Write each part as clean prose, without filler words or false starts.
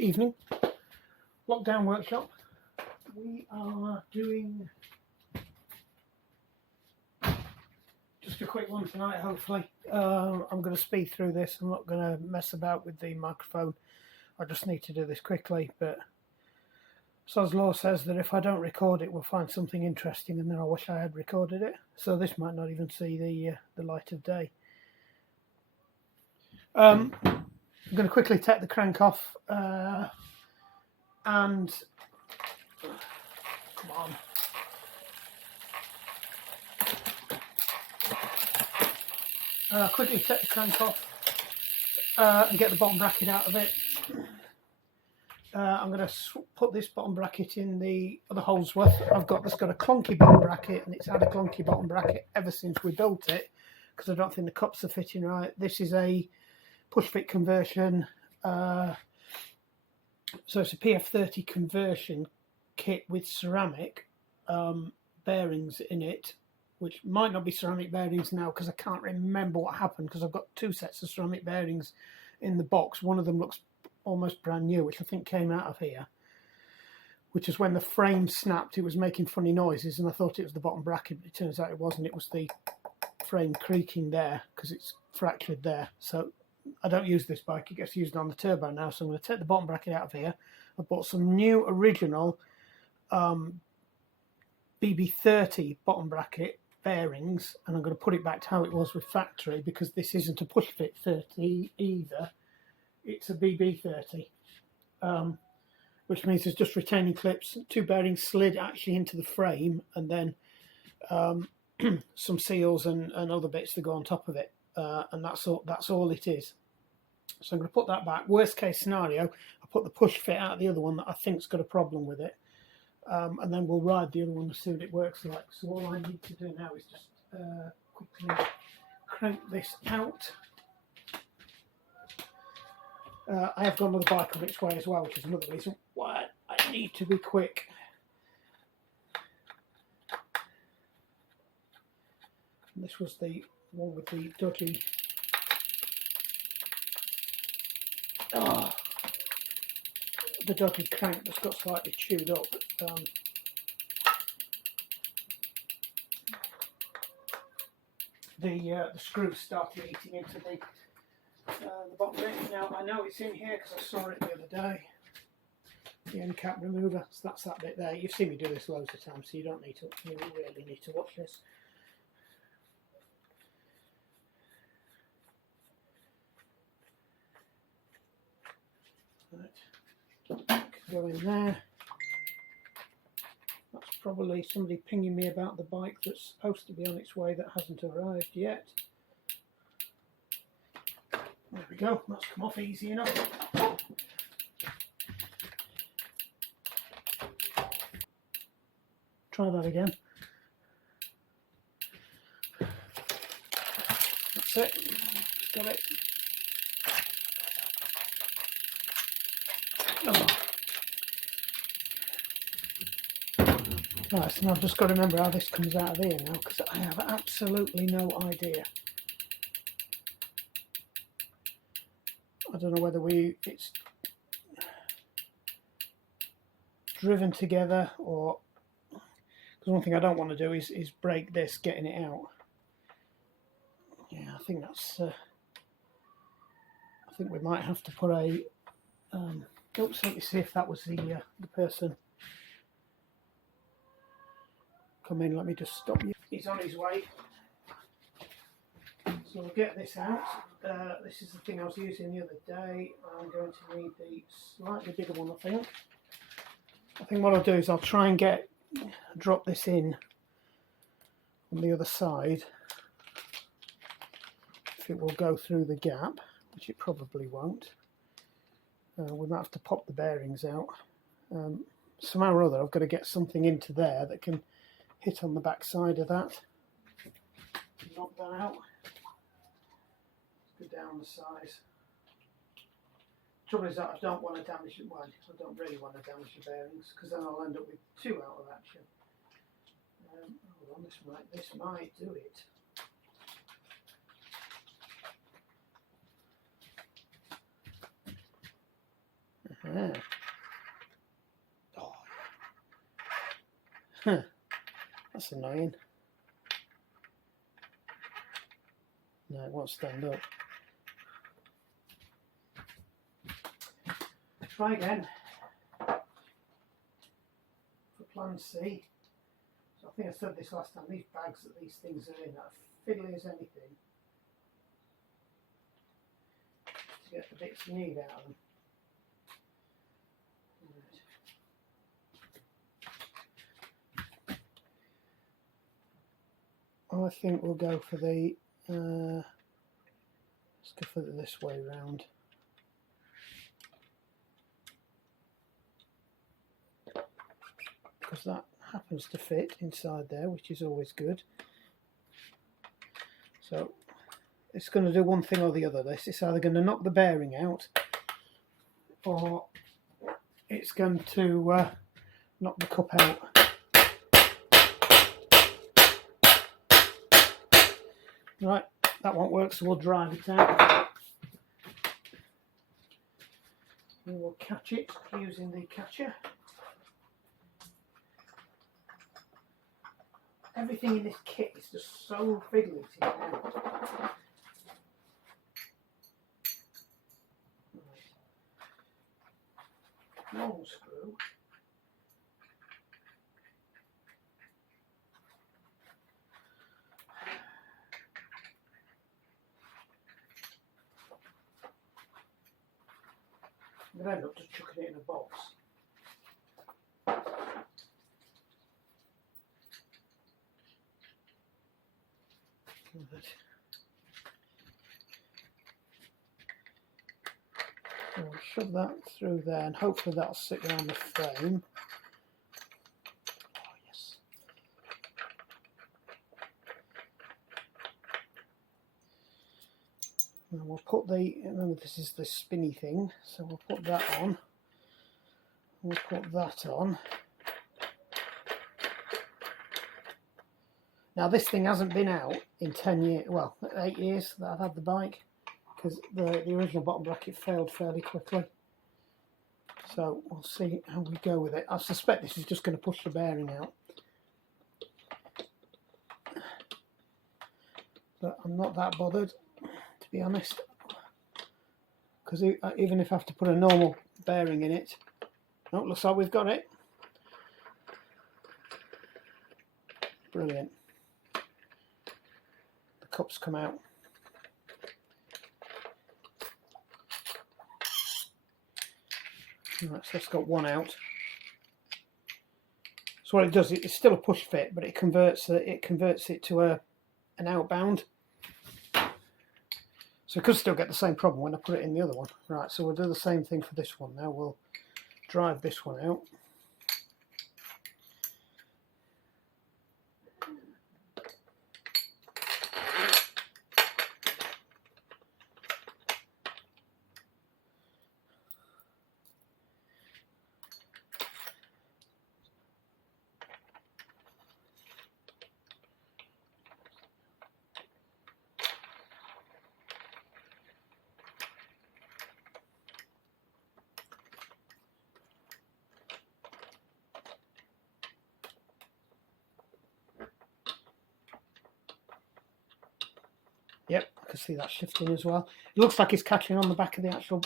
Evening, lockdown workshop. We are doing just a quick one tonight, hopefully. I'm going to speed through this. I'm not going to mess about with the microphone. I just need to do this quickly, but Sod's Law says that if I don't record it, we'll find something interesting, and then I wish I had recorded it. So this might not even see the light of day. I'm going to quickly take the crank off and come on. Quickly take the crank off and get the bottom bracket out of it. I'm going to put this bottom bracket in the other Holdsworth I've got that's got a clunky bottom bracket, and it's had a clunky bottom bracket ever since we built it because I don't think the cups are fitting right. This is a push fit conversion, so it's a PF30 conversion kit with ceramic bearings in it, which might not be ceramic bearings now because I can't remember what happened, because I've got two sets of ceramic bearings in the box. One of them looks almost brand new, which I think came out of here, which is when the frame snapped, it was making funny noises, and I thought it was the bottom bracket, but it turns out it wasn't. It was the frame creaking there because it's fractured there. So I don't use this bike, it gets used on the turbo now, so I'm going to take the bottom bracket out of here. I bought some new original BB30 bottom bracket bearings, and I'm going to put it back to how it was with factory, because this isn't a push fit 30 either, it's a BB30, which means there's just retaining clips, two bearings slid actually into the frame, and then some seals and other bits that go on top of it, and that's all it is. So I'm going to put that back. Worst case scenario, I put the push fit out of the other one that I think's got a problem with it, and then we'll ride the other one to see what it works like. So all I need to do now is just quickly crank this out. I have gone with the bike on its way as well, which is another reason why I need to be quick. And this was the one with the dodgy the dodgy crank that's got slightly chewed up. The screws started eating into the bottom bit. Now I know it's in here because I saw it the other day. The end cap remover, so that's that bit there. You've seen me do this loads of times, so you don't need to. You really need to watch this. Right, go in there. That's probably somebody pinging me about the bike that's supposed to be on its way that hasn't arrived yet. There we go, that's come off easy enough. Try that again. That's it, just got it. Oh. Right, so now I've just got to remember how this comes out of here now, because I have absolutely no idea. I don't know whether it's driven together, or because one thing I don't want to do is break this getting it out. Yeah, I think that's. I think we might have to put a. Oops, let me see if that was the person. Come in, let me just stop you. He's on his way. So we'll get this out. This is the thing I was using the other day. I'm going to need the slightly bigger one, I think. I think what I'll do is I'll try and drop this in on the other side. If it will go through the gap, which it probably won't. We might have to pop the bearings out. Somehow or other I've got to get something into there that can hit on the back side of that. Knock that out. Go down the size. Trouble is that I don't want to damage it. Well, I don't really want to damage the bearings, because then I'll end up with two out of action. Hold on, this might do it. there. Oh. Huh. That's annoying. No, it won't stand up. Try again. For plan C. So I think I said this last time, these bags that these things are in are fiddly as anything to get the bits you need out of them. I think we'll go for the let's go for this way round. Because that happens to fit inside there, which is always good. So it's going to do one thing or the other. This it's either going to knock the bearing out, or it's going to knock the cup out. Right, that won't work, so we'll drive it out. And we'll catch it using the catcher. Everything in this kit is just so fiddly to get out. Long screw. I'm going to end up just chucking it in a box. So we'll shove that through there and hopefully that'll sit around the frame. Oh, yes. And we'll put the, remember this is the spinny thing, so we'll put that on. We'll put that on. Now this thing hasn't been out in 10 years, well 8 years that I've had the bike, because the original bottom bracket failed fairly quickly. So we'll see how we go with it. I suspect this is just going to push the bearing out. But I'm not that bothered, to be honest, because even if I have to put a normal bearing in it, oh, looks like we've got it. Brilliant. The cups come out. Right, so it's got one out. So what it does, it's still a push fit, but it converts it to an outbound. So it could still get the same problem when I put it in the other one. Right, so we'll do the same thing for this one now. We'll drive this one out. Yep, I can see that shifting as well. It looks like it's catching on the back of the actual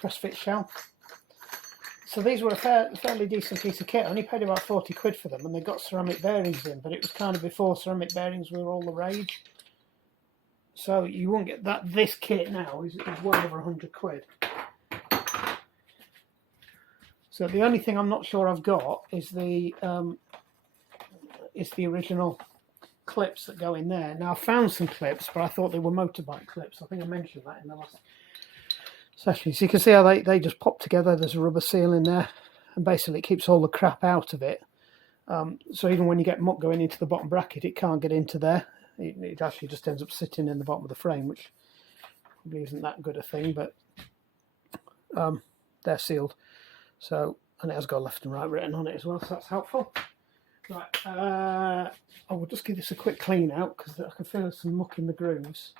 press fit shell. So these were a fairly decent piece of kit. I only paid about 40 quid for them, and they got ceramic bearings in, but it was kind of before ceramic bearings were all the rage. So you won't get that. This kit now is well over 100 quid. So the only thing I'm not sure I've got is the original clips that go in there. Now I found some clips, but I thought they were motorbike clips. I think I mentioned that in the last session. So you can see how they just pop together. There's a rubber seal in there, and basically it keeps all the crap out of it. So even when you get muck going into the bottom bracket, it can't get into there. It actually just ends up sitting in the bottom of the frame, which probably isn't that good a thing, but they're sealed. So, and it has got left and right written on it as well, so that's helpful. Right, I will just give this a quick clean out because I can feel some muck in the grooves.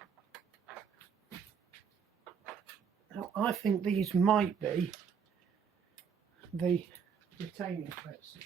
Now, I think these might be the retaining clips.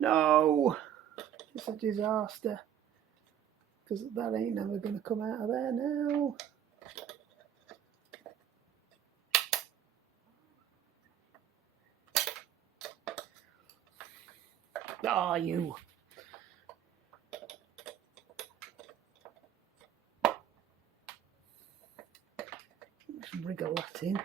No, it's a disaster, because that ain't never going to come out of there now. Ah, you. Let's wriggle that in.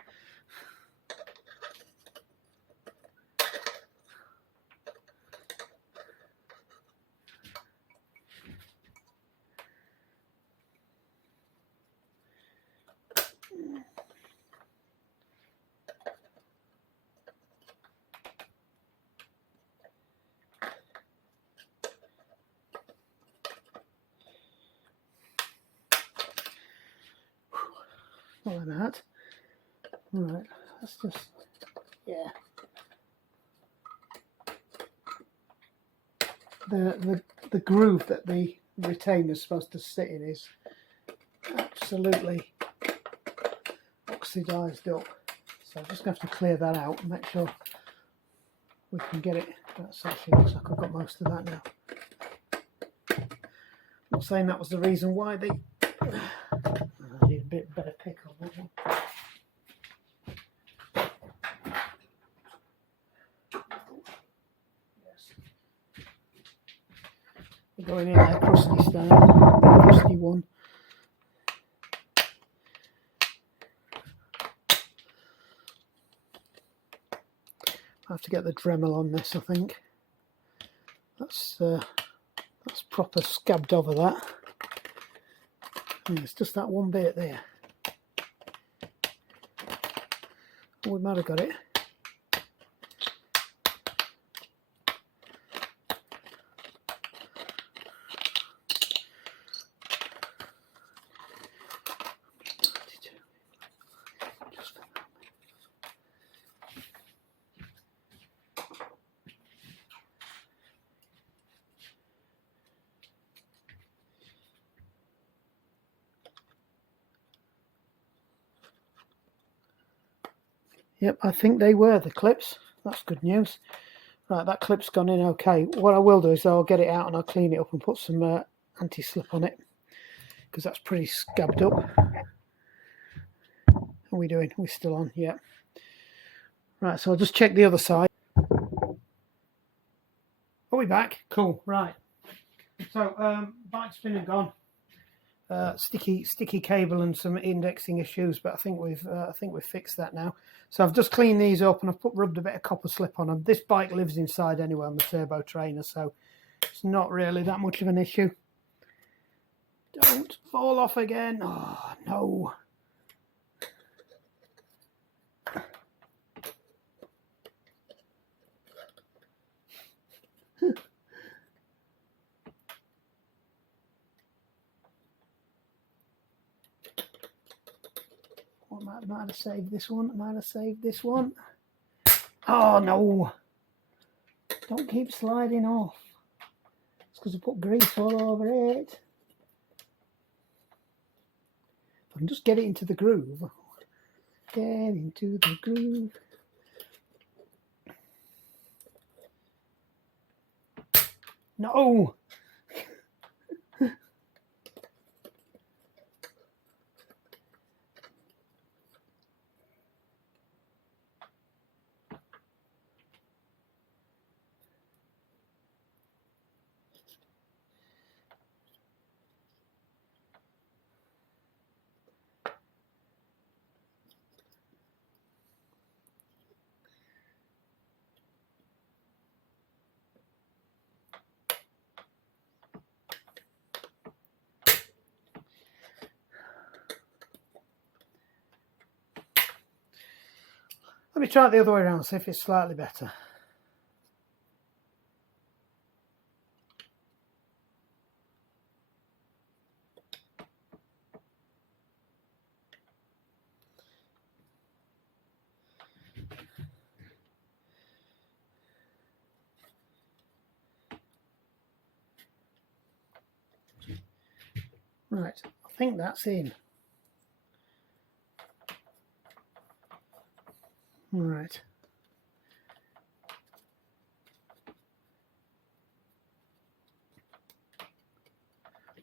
Like that. Right, let's just, yeah. The groove that the retainer is supposed to sit in is absolutely oxidised up. So I'm just going to have to clear that out and make sure we can get it. That's actually looks like I've got most of that now. I'm not saying that was the reason why they. I need a bit better pick on that one. Yes. We're going in there, crusty style, crusty one. I have to get the Dremel on this, I think. That's proper scabbed over that. Yeah, it's just that one bit there. Oh, we might have got it. Yep, I think they were the clips. That's good news. Right, that clip's gone in okay. What I will do is I'll get it out and I'll clean it up and put some anti-slip on it, because that's pretty scabbed up. How are we doing? We're still on, yeah. Right, so I'll just check the other side. Are we back? Cool, right. So, bike spinner gone. Sticky cable and some indexing issues, but I think we've fixed that now. So I've just cleaned these up and I've rubbed a bit of copper slip on them. This bike lives inside anyway on the turbo trainer, so it's not really that much of an issue. Don't fall off again. Oh no. I might have saved this one. I might have saved this one. Oh no! Don't keep sliding off. It's because I put grease all over it. If I can just get it into the groove. Get into the groove. No! me try it the other way around, see if it's slightly better. Right, I think that's in. Right.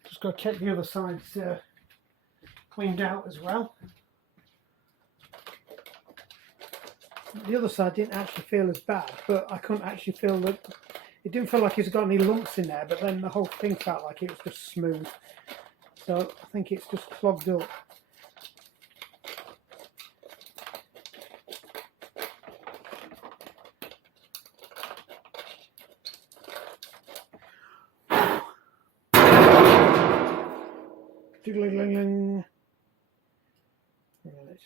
Just got to check the other side's cleaned out as well. The other side didn't actually feel as bad, but I couldn't actually feel that. It didn't feel like it's got any lumps in there, but then the whole thing felt like it was just smooth. So I think it's just clogged up. Right.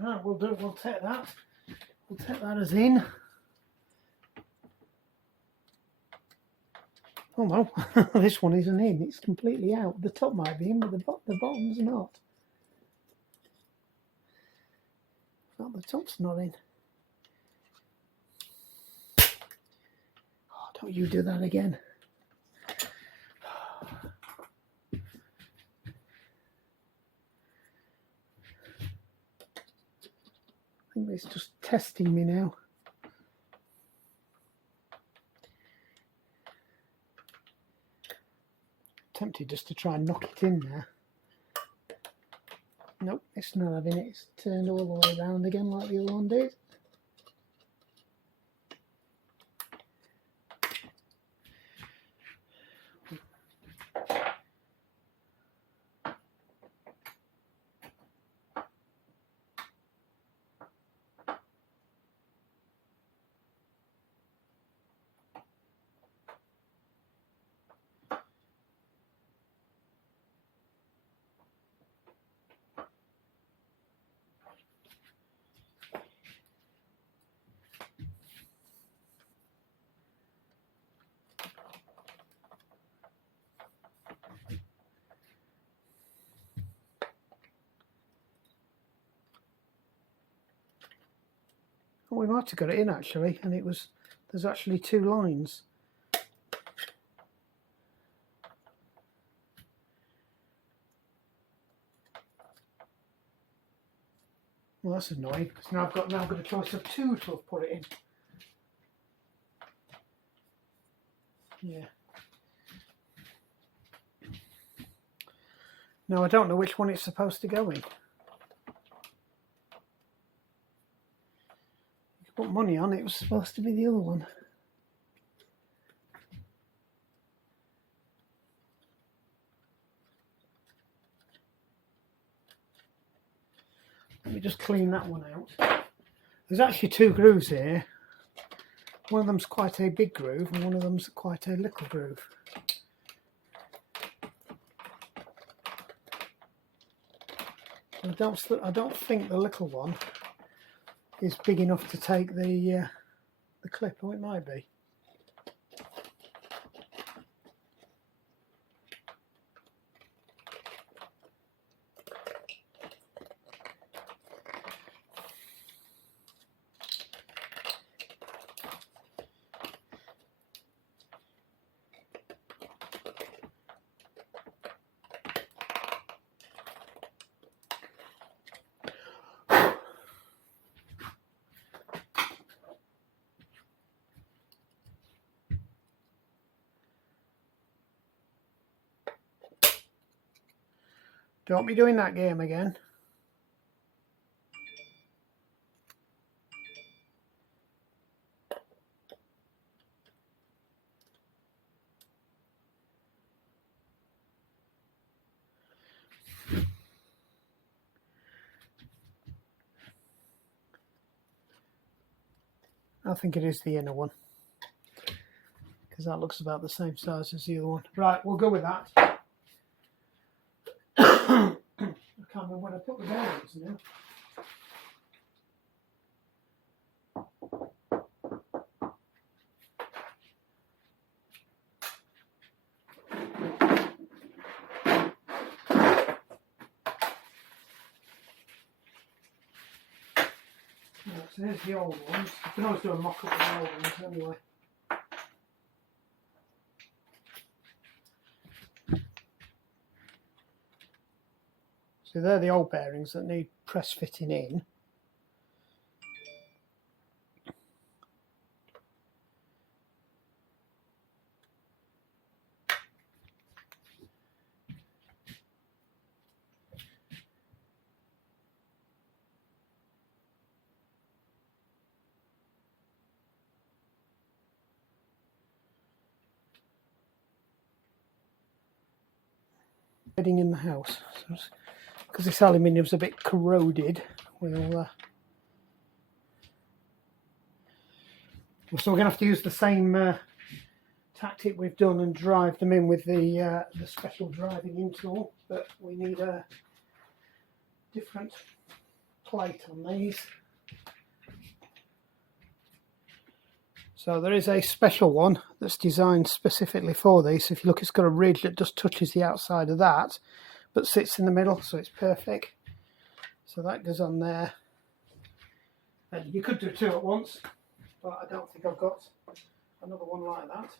Right, we'll do. We'll take that. We'll take that as in. Oh no, this one isn't in. It's completely out. The top might be in, but the bottom's not. Well, the top's not in. Oh, don't you do that again. I think it's just testing me now. Tempted just to try and knock it in there. Nope, it's not having it. It's turned all the way around again like the other one did. Oh, we might have got it in actually, and there's actually two lines. Well, that's annoying because now I've got a choice of two to have put it in. Yeah. Now I don't know which one it's supposed to go in. You put money on it was supposed to be the other one. Let me just clean that one out. There's actually two grooves here. One of them's quite a big groove and one of them's quite a little groove. I don't think the little one is big enough to take the clip. Oh, it might be. Don't be doing that game again. I think it is the inner one, because that looks about the same size as the other one. Right, we'll go with that. I can't remember when I put the bearings now. Right, so here's the old ones. I can always do a mock-up of the old ones anyway. So they're the old bearings that need press fitting in. In the house, because this aluminium's a bit corroded. So we're going to have to use the same tactic we've done and drive them in with the special driving in tool, but we need a different plate on these. So there is a special one that's designed specifically for these. So if you look, it's got a ridge that just touches the outside of that, but sits in the middle, so it's perfect. So that goes on there. And you could do two at once, but I don't think I've got another one like that.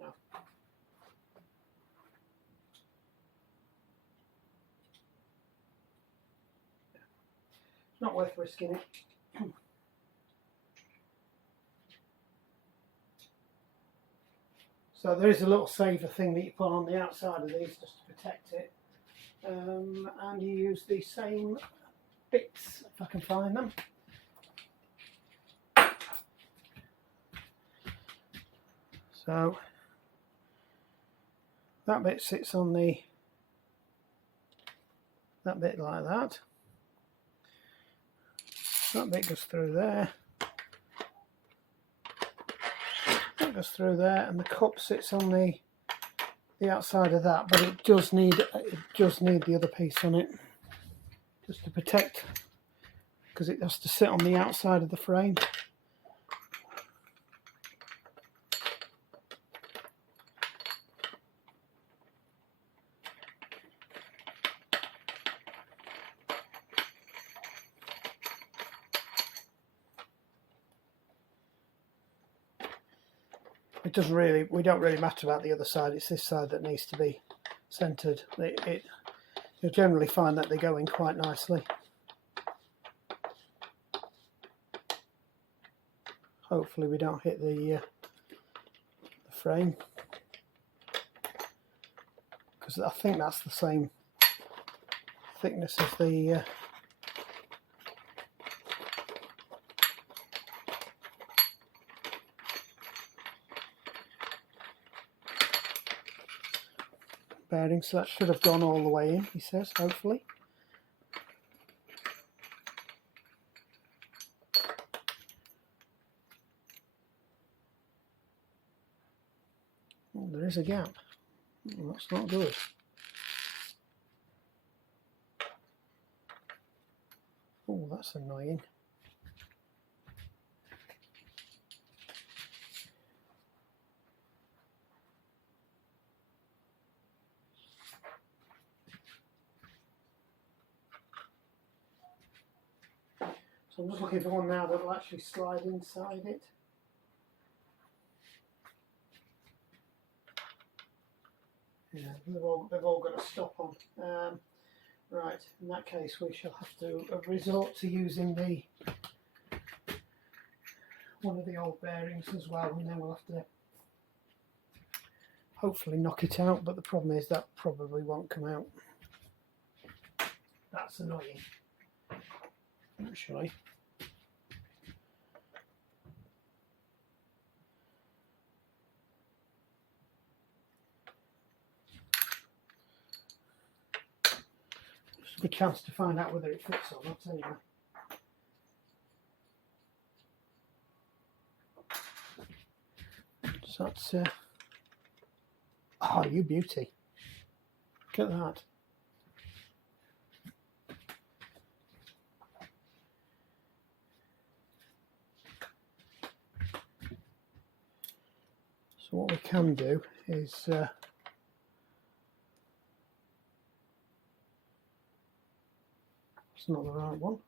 No. It's not worth risking it. So there is a little saver thing that you put on the outside of these just to protect it. And you use the same bits, if I can find them. So that bit sits on that bit like that. That bit goes through there. That goes through there, and the cup sits on the outside of that, but it does need the other piece on it just to protect, because it has to sit on the outside of the frame. It doesn't really, we don't really matter about the other side, it's this side that needs to be centered. You'll generally find that they go in quite nicely. Hopefully we don't hit the frame, because I think that's the same thickness as the bearing, so that should have gone all the way in, he says, hopefully. Oh, there is a gap. Oh, that's not good. Oh, that's annoying. So I'm just looking for one now that will actually slide inside it. Yeah, they've all got a stop on. Right, in that case we shall have to resort to using one of the old bearings as well, and then we'll have to hopefully knock it out, but the problem is that probably won't come out. That's annoying, actually. Good chance to find out whether it fits or not anyway. So that's oh, you beauty. Look at that. So what we can do is it's not the right one.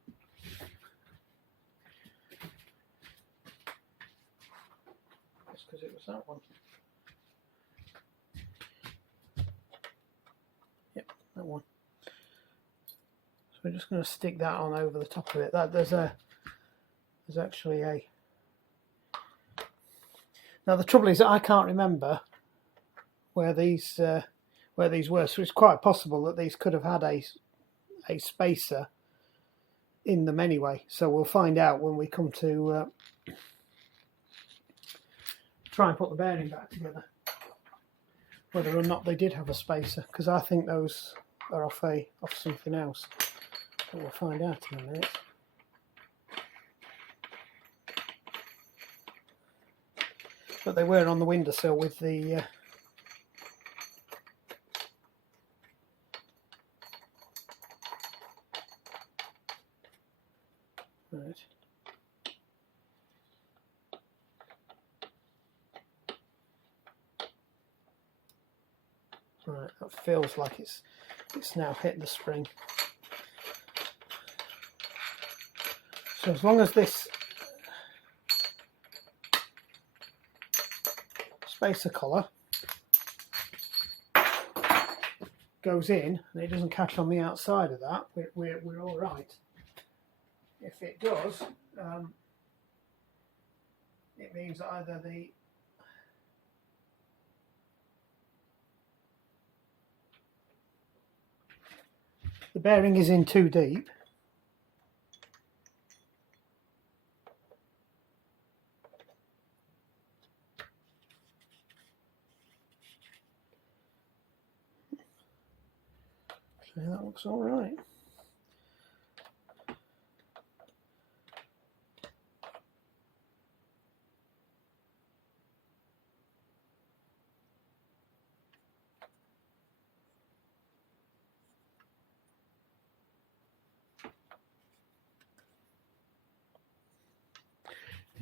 That's because it was that one. Yep, that one. So we're just going to stick that on over the top of it. That there's actually a. Now the trouble is that I can't remember where these were, so it's quite possible that these could have had a spacer in them anyway. So we'll find out when we come to try and put the bearing back together, whether or not they did have a spacer, because I think those are off something else. But we'll find out in a minute. But they were on the windowsill with the right. Right, that feels like it's now hit the spring. So as long as this spacer collar goes in and it doesn't catch on the outside of that, we're all right. If it does, it means that either the bearing is in too deep, so that looks all right.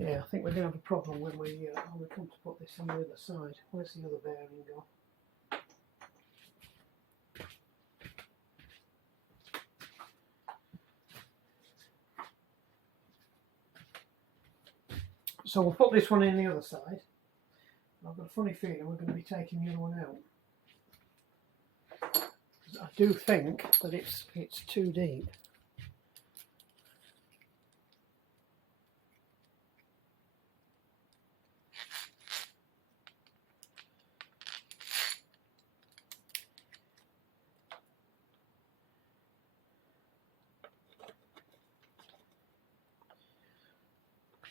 Yeah, I think we're going to have a problem when we come to put this on the other side. Where's the other bearing go? So we'll put this one in the other side. I've got a funny feeling we're going to be taking the other one out. I do think that it's too deep.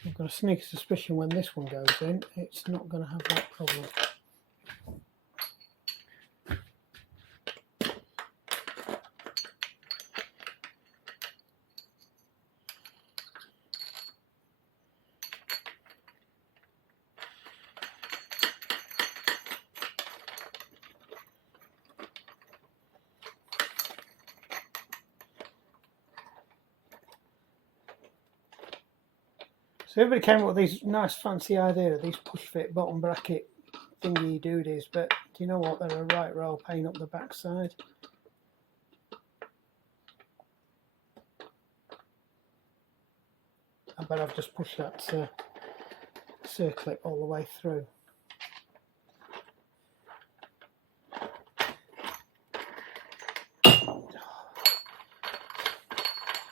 I've got a sneaky suspicion when this one goes in, it's not going to have that problem. So everybody came up with these nice fancy idea of these push fit bottom bracket thingy doodies, but do you know what? They're a right roll pain up the backside. I bet I've just pushed that circlip all the way through. I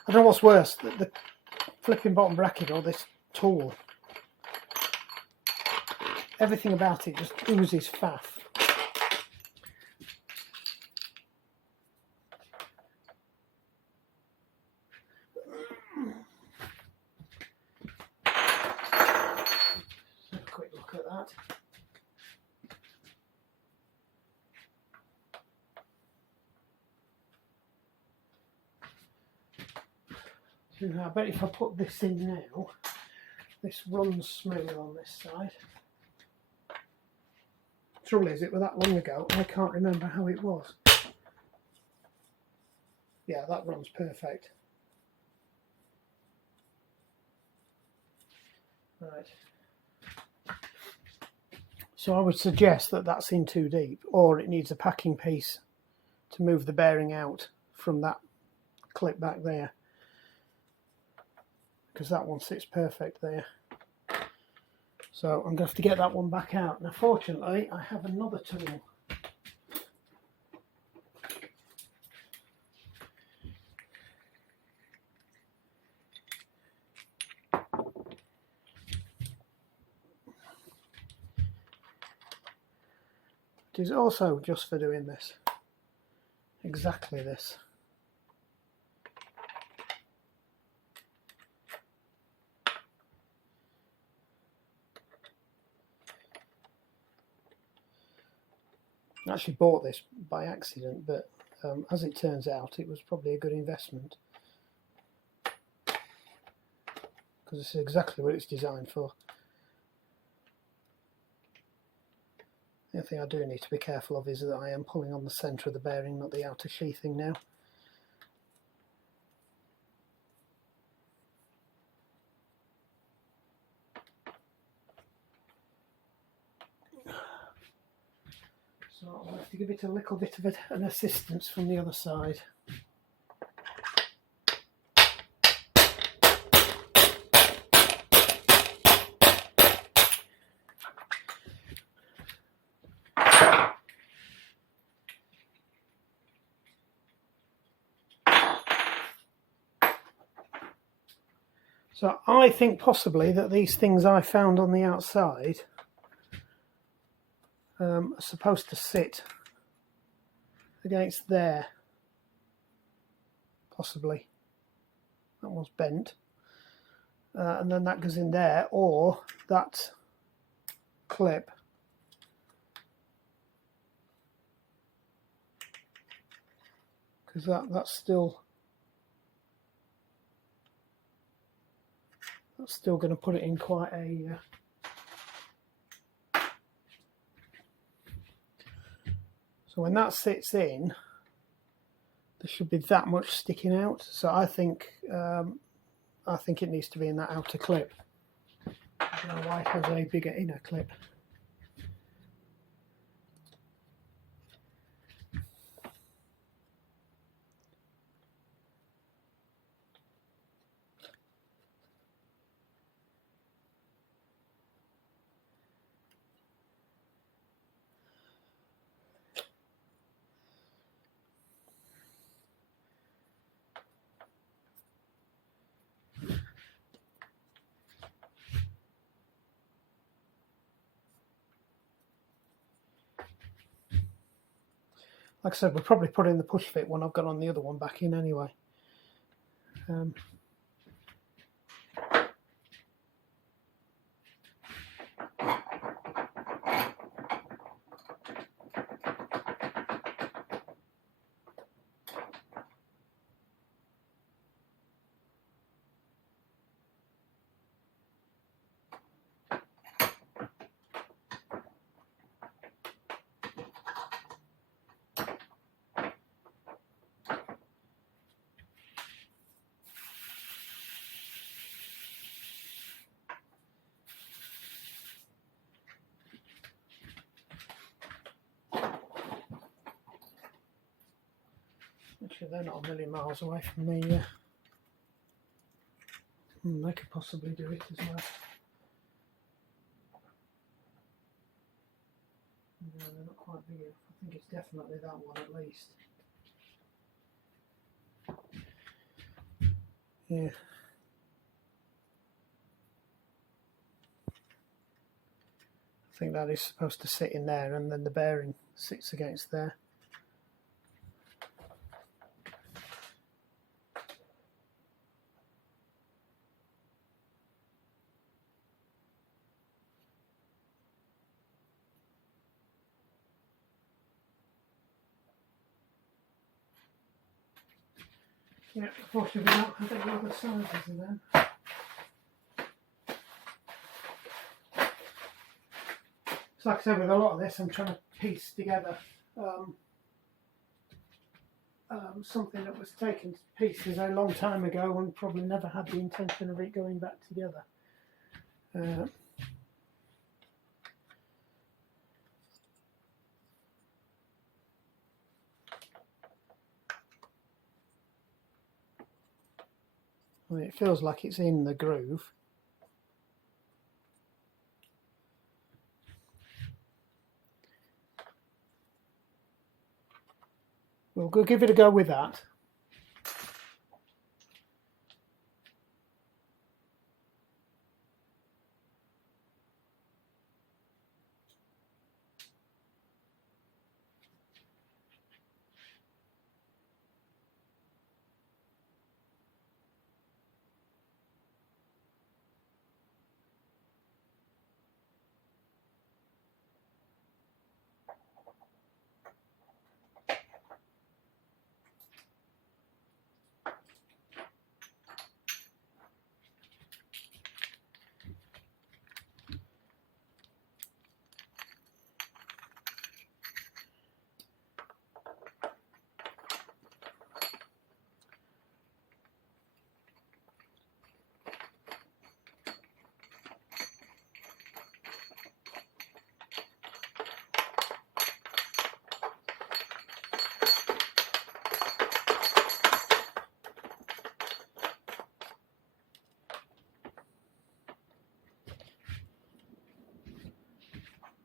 don't know what's worse, the flipping bottom bracket or this tool. Everything about it just oozes faff. Have a quick look at that. So now I bet if I put this in now, this runs smooth on this side. Trouble is, it was that long ago, I can't remember how it was. Yeah, that runs perfect. Right. So I would suggest that that's in too deep, or it needs a packing piece to move the bearing out from that clip back there, because that one sits perfect there. So I'm going to have to get that one back out. Now fortunately I have another tool. It is also just for doing this. Exactly this. I actually bought this by accident, but as it turns out, it was probably a good investment, because it's exactly what it's designed for. The only thing I do need to be careful of is that I am pulling on the centre of the bearing, not the outer sheathing now. So I'll have to give it a little bit of an assistance from the other side. So I think possibly that these things I found on the outside are supposed to sit against there, possibly. That one's bent. And then that goes in there, or that clip because that's still going to put it in quite a so when that sits in, there should be that much sticking out. So I think it needs to be in that outer clip. I don't know why it has a bigger inner clip. Like I said, we'll probably put in the push fit one I've got on the other one back in anyway. Actually, they're not a million miles away from me. They could possibly do it as well. No, they're not quite big enough. I think it's definitely that one at least. Yeah. I think that is supposed to sit in there, and then the bearing sits against there. Yeah, unfortunately we don't have any other sizes of them. So like I said, with a lot of this I'm trying to piece together something that was taken to pieces a long time ago and probably never had the intention of it going back together. Well, it feels like it's in the groove. We'll go give it a go with that.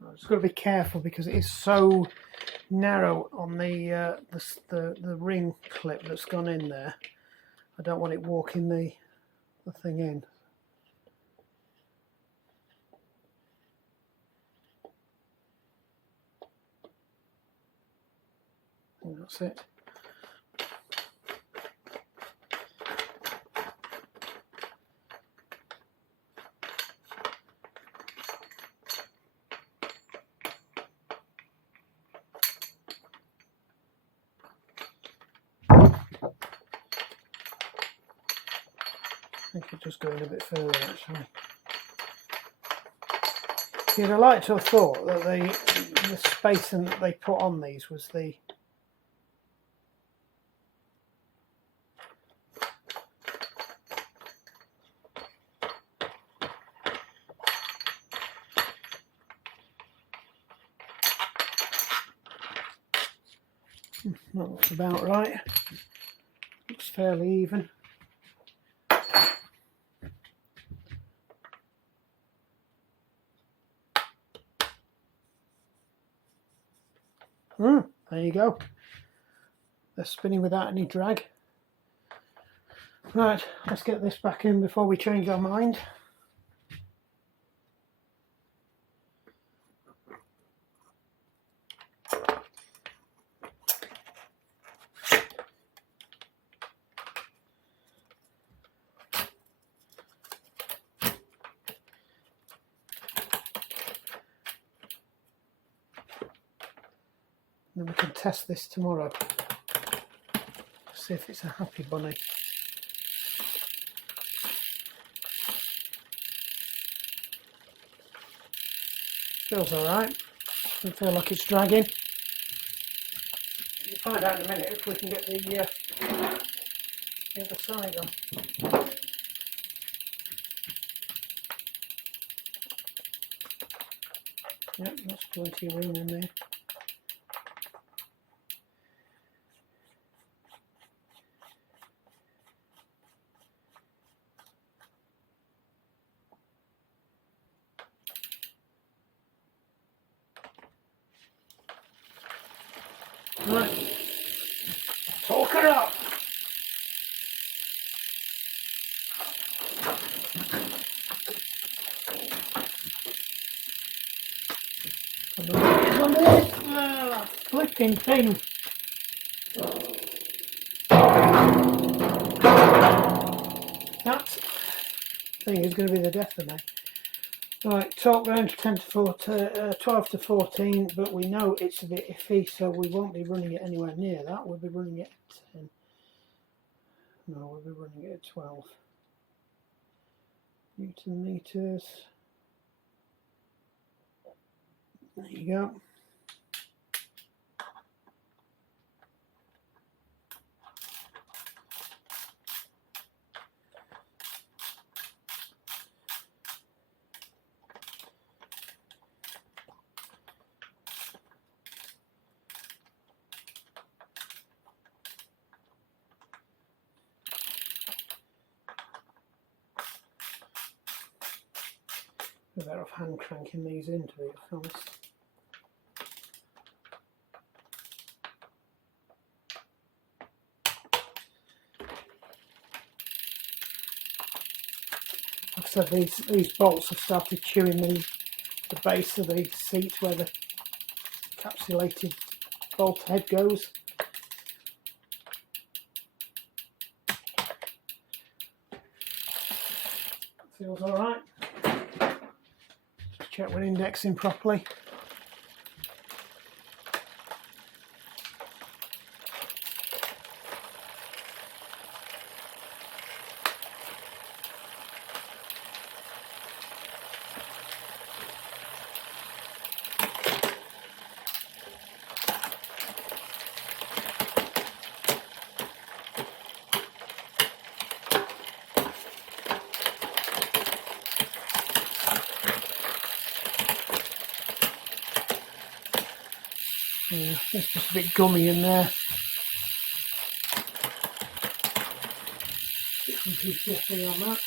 I've just got to be careful because it is so narrow on the ring clip that's gone in there. I don't want it walking the thing in. And that's it. I think it's just going a bit further actually. You'd have liked to have thought that the spacing that they put on these was the that looks about right. Looks fairly even. There you go. They're spinning without any drag. Right, let's get this back in before we change our mind. Then we can test this tomorrow. See if it's a happy bunny. Feels alright. Doesn't feel like it's dragging. We'll find out in a minute if we can get the other side on. Yep, that's plenty of room in there. Right, talk her up. Flipping thing. That thing is going to be the death of me. Right, torque range 12 to 14, but we know it's a bit iffy, so we won't be running it anywhere near that. We'll be running it at 10. No, we'll be running it at 12 Newton meters. There you go. We're better off hand cranking these in, to be honest. Like I said, these bolts have started chewing the base of the seat where the encapsulated bolt head goes. Feels alright. Just check we're indexing properly. Yeah, it's just a bit gummy in there. 250 on that.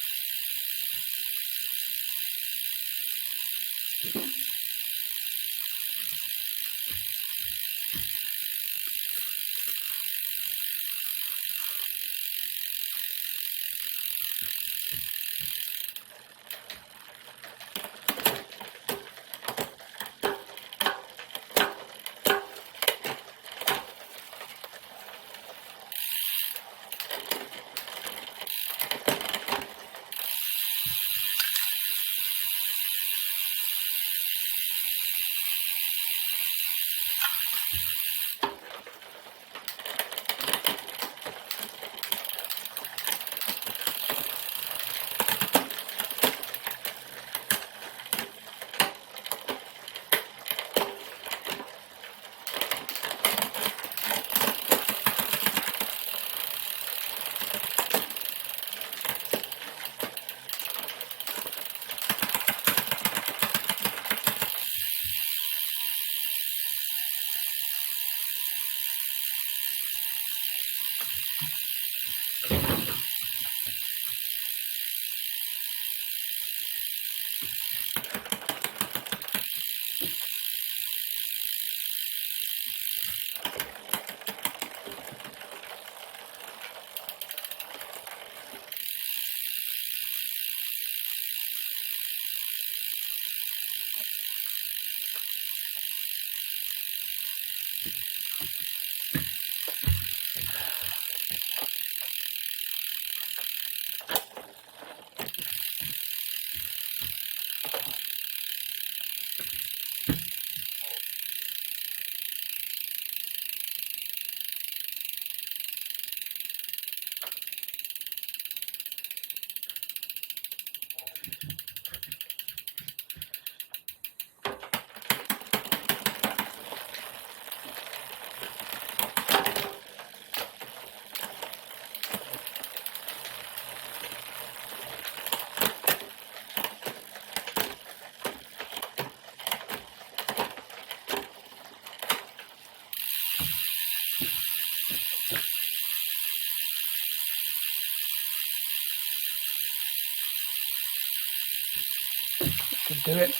Should do it.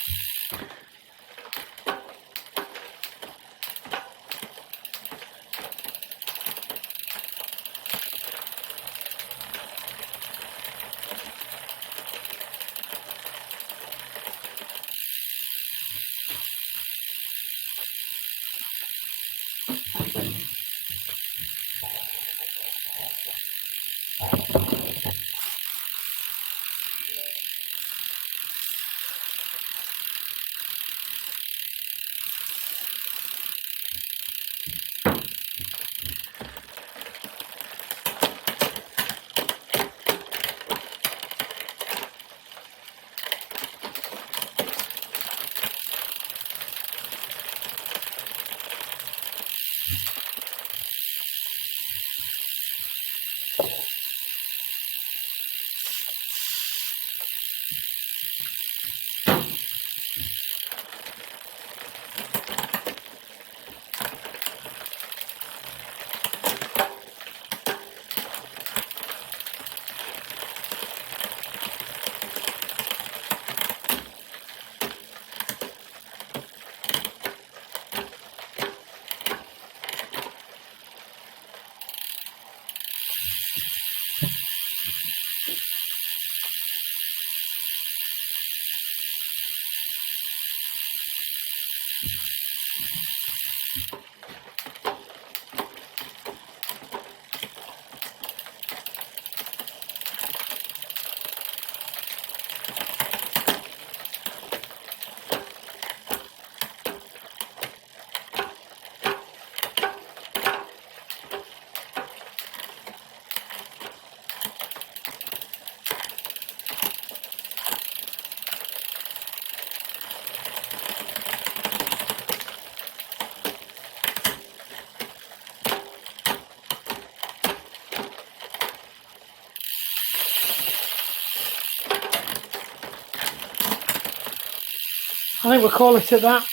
think we'll call it at that.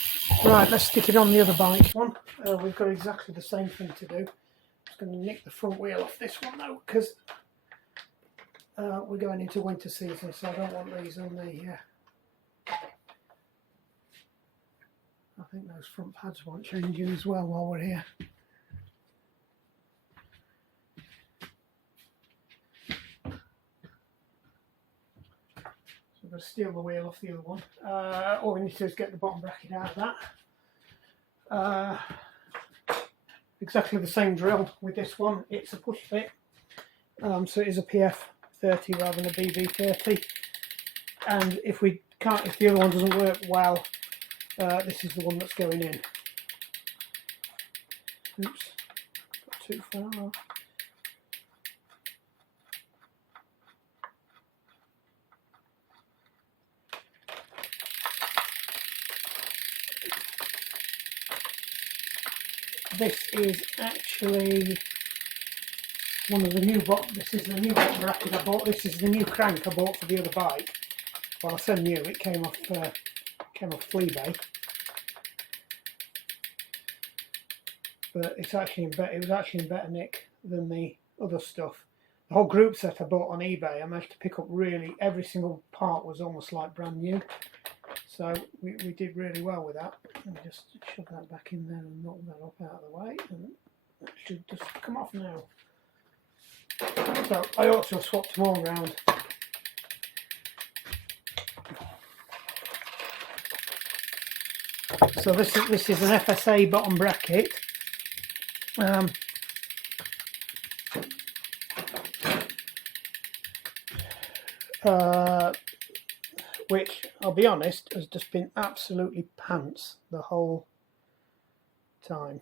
Right, let's stick it on the other bike one. We've got exactly the same thing to do. Just going to nick the front wheel off this one though, because we're going into winter season, so I don't want these on the... I think those front pads want changing as well while we're here. So I'm going to steal the wheel off the other one. All we need to do is get the bottom bracket out of that. Exactly the same drill with this one. It's a push fit, so it is a PF30 rather than a BB30. And if the other one doesn't work well, this is the one that's going in. Oops, got too far. This is actually one of the new this is the new bottom bracket I bought. This is the new crank I bought for the other bike. Well, I say new, it came off Fleabay. But it's actually it was actually in better nick than the other stuff. The whole group set I bought on eBay, I managed to pick up really every single part was almost like brand new. So we did really well with that. Let me just shove that back in there and knock that up out of the way, and that should just come off now. So I also swapped them all around. So this is an FSA bottom bracket. Which, I'll be honest, has just been absolutely pants the whole time.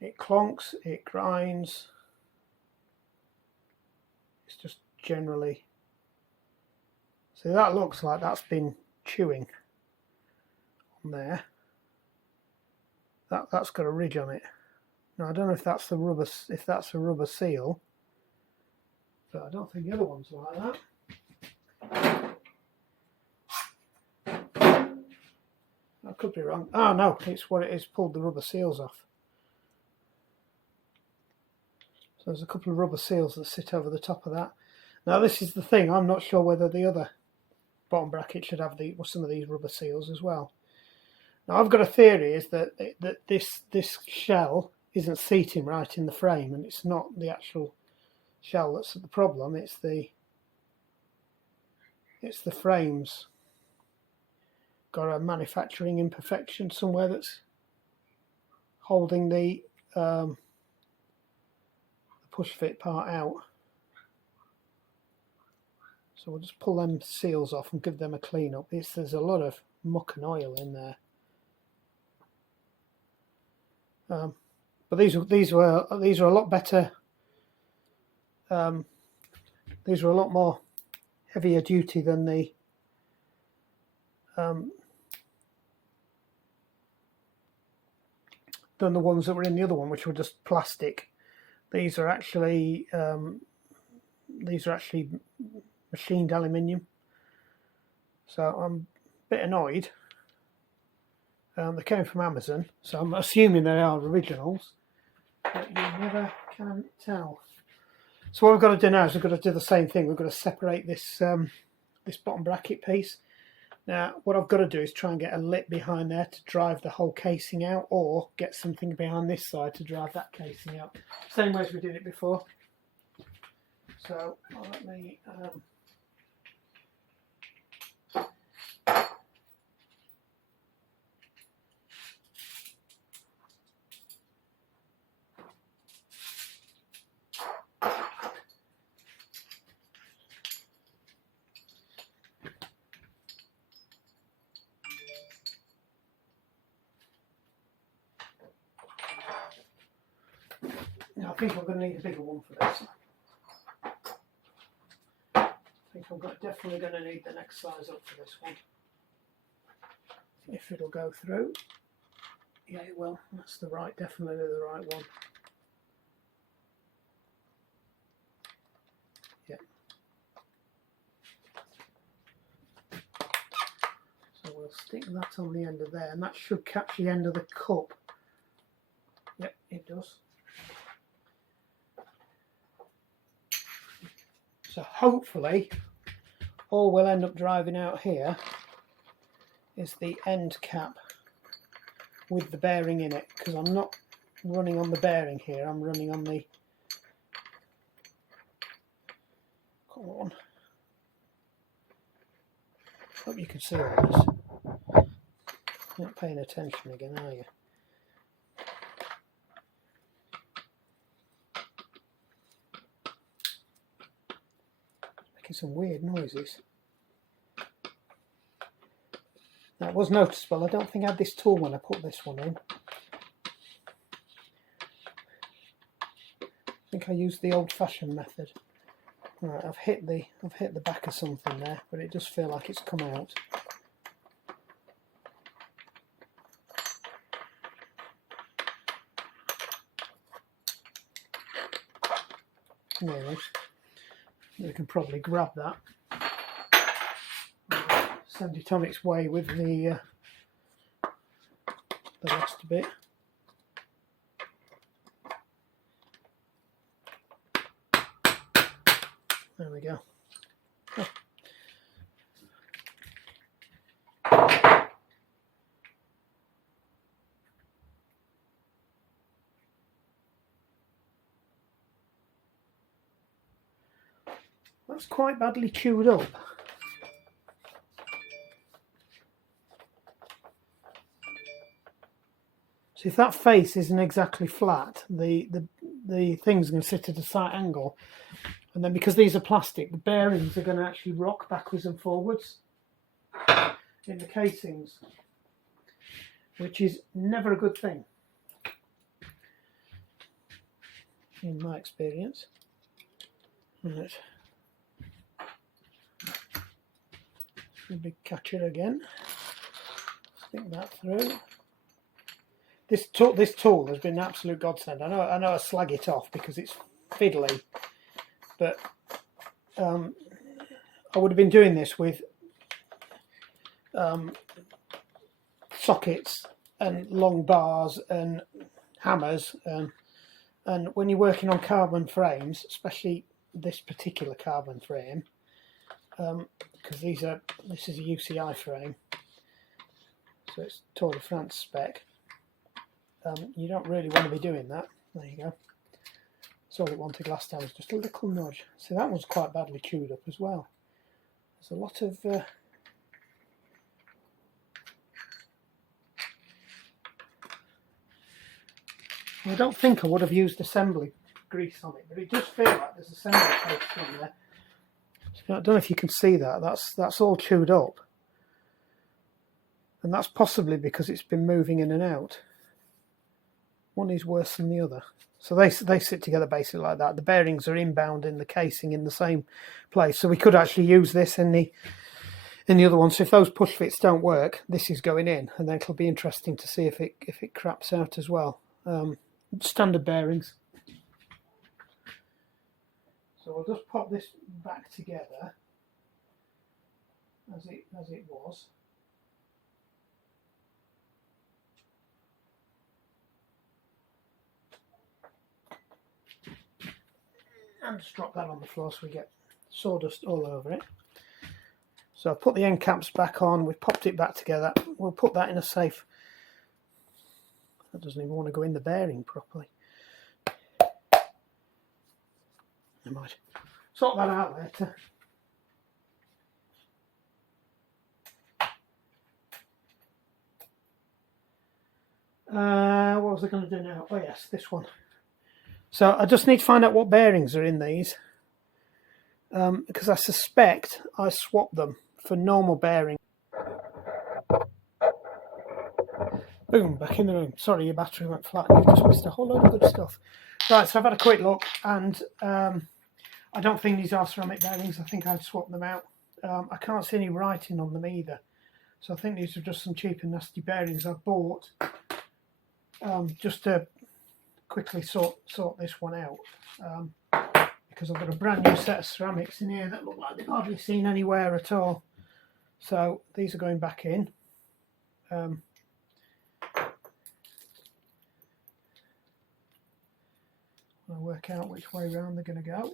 It clonks, it grinds. It's just generally... So that looks like that's been chewing on there. That's got a ridge on it. Now I don't know if that's the rubber, a rubber seal, but I don't think the other one's like that. I could be wrong. Oh no, it's what it is, pulled the rubber seals off. So there's a couple of rubber seals that sit over the top of that. Now this is the thing, I'm not sure whether the other bottom bracket should have some of these rubber seals as well. Now I've got a theory is that this shell isn't seating right in the frame, and it's not the actual shell that's the problem, it's the frames. Got a manufacturing imperfection somewhere that's holding the push fit part out. So we'll just pull them seals off and give them a clean up. There's a lot of muck and oil in there. But these are a lot better. These are a lot more heavier duty than the ones that were in the other one, which were just plastic. These are actually machined aluminium. So I'm a bit annoyed. They came from Amazon, so I'm assuming they are originals, but you never can tell. So what we've got to do now is we've got to do the same thing. We've got to separate this this bottom bracket piece. Now what I've got to do is try and get a lip behind there to drive the whole casing out, or get something behind this side to drive that casing out. Same way as we did it before. So let me... I think I'm going to need a bigger one for this. I think I'm definitely going to need the next size up for this one. If it'll go through. Yeah, it will. That's definitely the right one. Yeah. we'll stick that on the end of there, and that should catch the end of the cup. Yep, it does. So hopefully all we'll end up driving out here is the end cap with the bearing in it, because I'm not running on the bearing here, I'm running on the, come on, hope you can see all this. You're not paying attention again, are you? Making some weird noises. That was noticeable. I don't think I had this tool when I put this one in. I think I used the old-fashioned method. Right, I've hit the back of something there, but it does feel like it's come out. Nearly. We can probably grab that. Send it on its way with the last bit. There we go. Oh. That's quite badly chewed up. So if that face isn't exactly flat, the thing's going to sit at a slight angle. And then because these are plastic, the bearings are going to actually rock backwards and forwards in the casings, which is never a good thing, in my experience. Right. A big catcher again. Stick that through. This tool has been an absolute godsend. I know I slag it off because it's fiddly, but I would have been doing this with sockets and long bars and hammers, and when you're working on carbon frames, especially this particular carbon frame, because this is a UCI frame, so it's Tour de France spec. You don't really want to be doing that. There you go. That's all it wanted last time, was just a little nudge. So that one's quite badly chewed up as well. There's a lot of I don't think I would have used assembly grease on it, but it does feel like there's assembly paste on there. So I don't know if you can see that. That's all chewed up, and that's possibly because it's been moving in and out. One is worse than the other. So they sit together basically like that. The bearings are inbound in the casing in the same place. So we could actually use this in the other one. So if those push fits don't work, this is going in, and then it'll be interesting to see if it craps out as well. Standard bearings. So we'll just pop this back together as it was. And just drop that on the floor so we get sawdust all over it. So I've put the end caps back on, we've popped it back together. We'll put that in a safe. That doesn't even want to go in the bearing properly. Never mind. Sort that out later. What was I going to do now? Oh yes, this one. So I just need to find out what bearings are in these, because I suspect I swapped them for normal bearing. Boom, back in the room. Sorry, your battery went flat. You've just missed a whole load of good stuff. Right, so I've had a quick look, and I don't think these are ceramic bearings. I think I'd swap them out. I can't see any writing on them either. So I think these are just some cheap and nasty bearings I bought just to quickly sort this one out, because I've got a brand new set of ceramics in here that look like they've hardly seen anywhere at all. So these are going back in. I'll work out which way round they're going to go.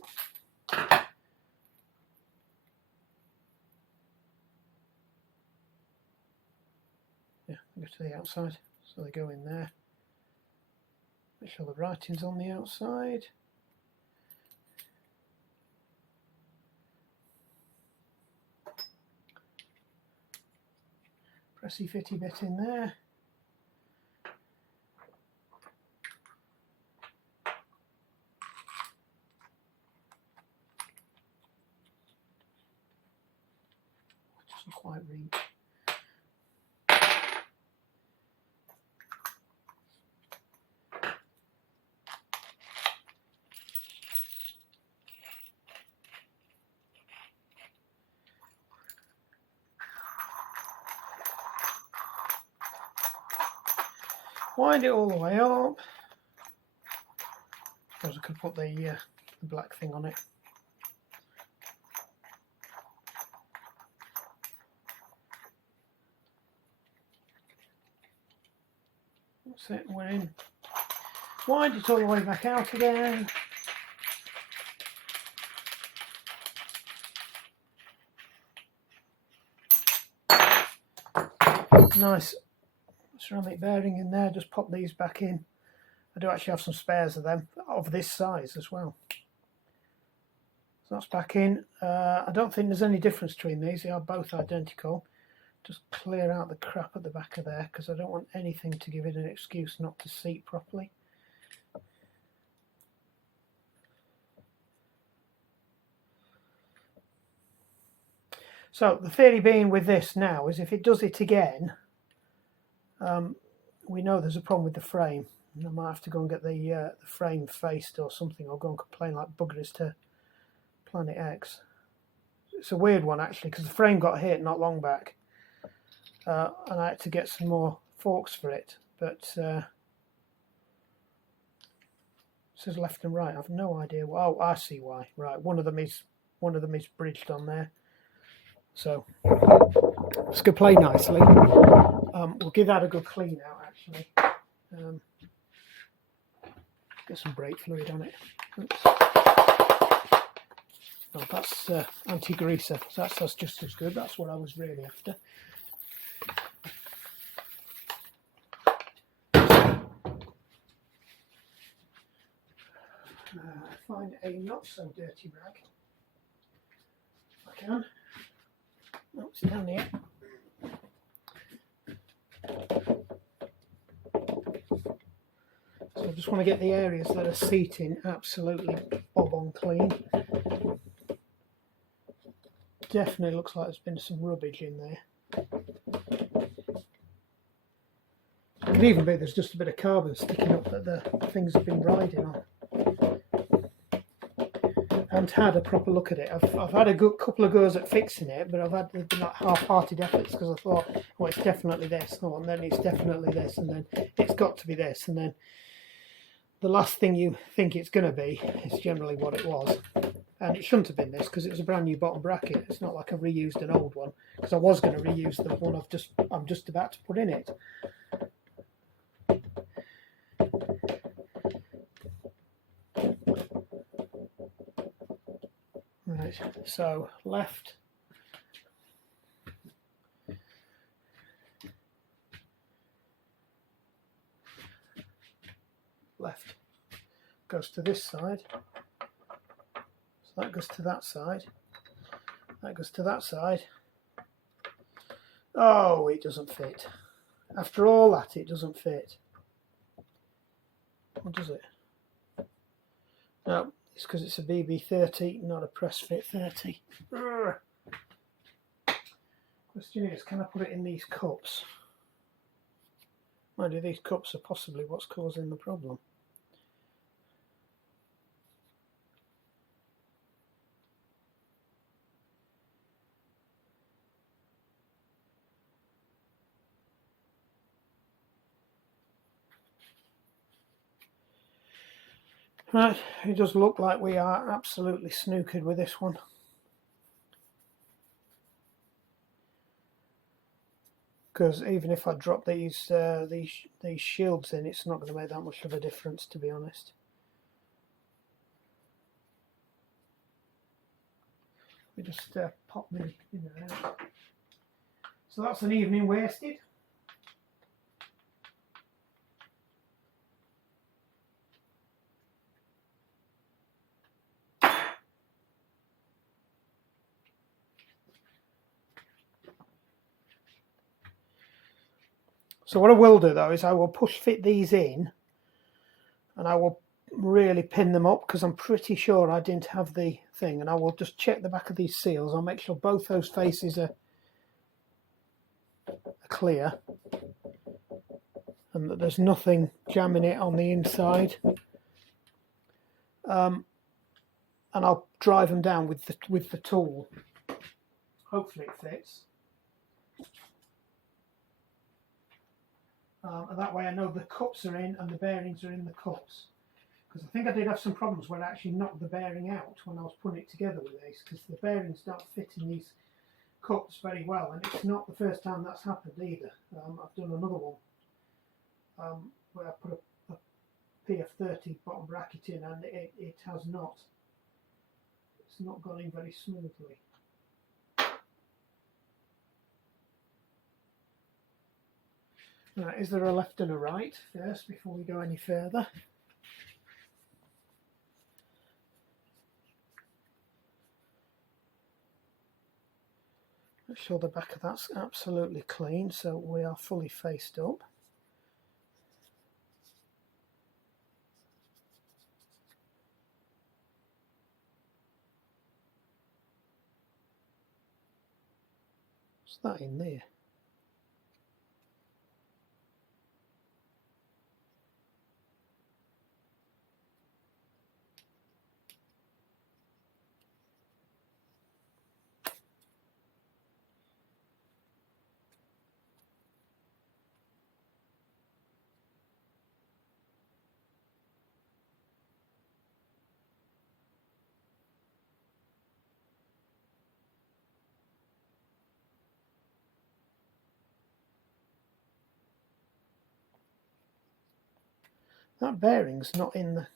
Yeah, they go to the outside, so they go in there. Make sure the writing's on the outside. Pressy fitty bit in there. Doesn't quite reach. Wind it all the way up. I suppose I could put the black thing on it. That's it, we're in. Wind it all the way back out again. Nice ceramic bearing in there, just pop these back in. I do actually have some spares of them, of this size as well. So that's back in. I don't think there's any difference between these, they are both identical. Just clear out the crap at the back of there, because I don't want anything to give it an excuse not to seat properly. So the theory being with this now is if it does it again, we know there's a problem with the frame. I might have to go and get the frame faced or something, or go and complain like buggers to Planet X. It's a weird one actually, because the frame got hit not long back, and I had to get some more forks for it, but it says left and right. I've no idea. Oh, I see why. Right, one of them is bridged on there. So it's going to play nicely. We'll give that a good clean out actually. Get some brake fluid on it. Oops. Oh, that's anti-greaser. So that's just as good. That's what I was really after. Find a not so dirty rag. If I can. Oh, it's down here. So I just want to get the areas that are seating absolutely bob on clean. Definitely looks like there's been some rubbish in there. It could even be there's just a bit of carbon sticking up that the things have been riding on. I haven't had a proper look at it. I've had a good couple of goes at fixing it, but they've been like half-hearted efforts, because I thought, well, it's definitely this, oh, and then it's definitely this, and then it's got to be this, and then the last thing you think it's going to be is generally what it was. And it shouldn't have been this, because it was a brand new bottom bracket. It's not like I've reused an old one, because I was going to reuse the one I'm just about to put in it. Right, so left. Left goes to this side. So that goes to that side. That goes to that side. Oh, it doesn't fit. After all that, it doesn't fit. Or does it? No, it's because it's a BB30, not a press fit 30. Urgh. Question is, can I put it in these cups? Mind you, these cups are possibly what's causing the problem. Right, it does look like we are absolutely snookered with this one. because even if I drop these shields in, it's not going to make that much of a difference, to be honest. We just pop them in and out. So that's an evening wasted. So what I will do though is I will push fit these in, and I will really pin them up because I'm pretty sure I didn't have the thing, and I will just check the back of these seals. I'll make sure both those faces are clear and that there's nothing jamming it on the inside. And I'll drive them down with the tool. Hopefully it fits. And that way I know the cups are in and the bearings are in the cups. Because I think I did have some problems where I actually knocked the bearing out when I was putting it together with these, because the bearings don't fit in these cups very well, and it's not the first time that's happened either. I've done another one where I put a PF30 bottom bracket in, and it has not. It's not gone in very smoothly. Right, is there a left and a right first before we go any further? Make sure the back of that's absolutely clean, so we are fully faced up. What's that in there? That bearing's not in the...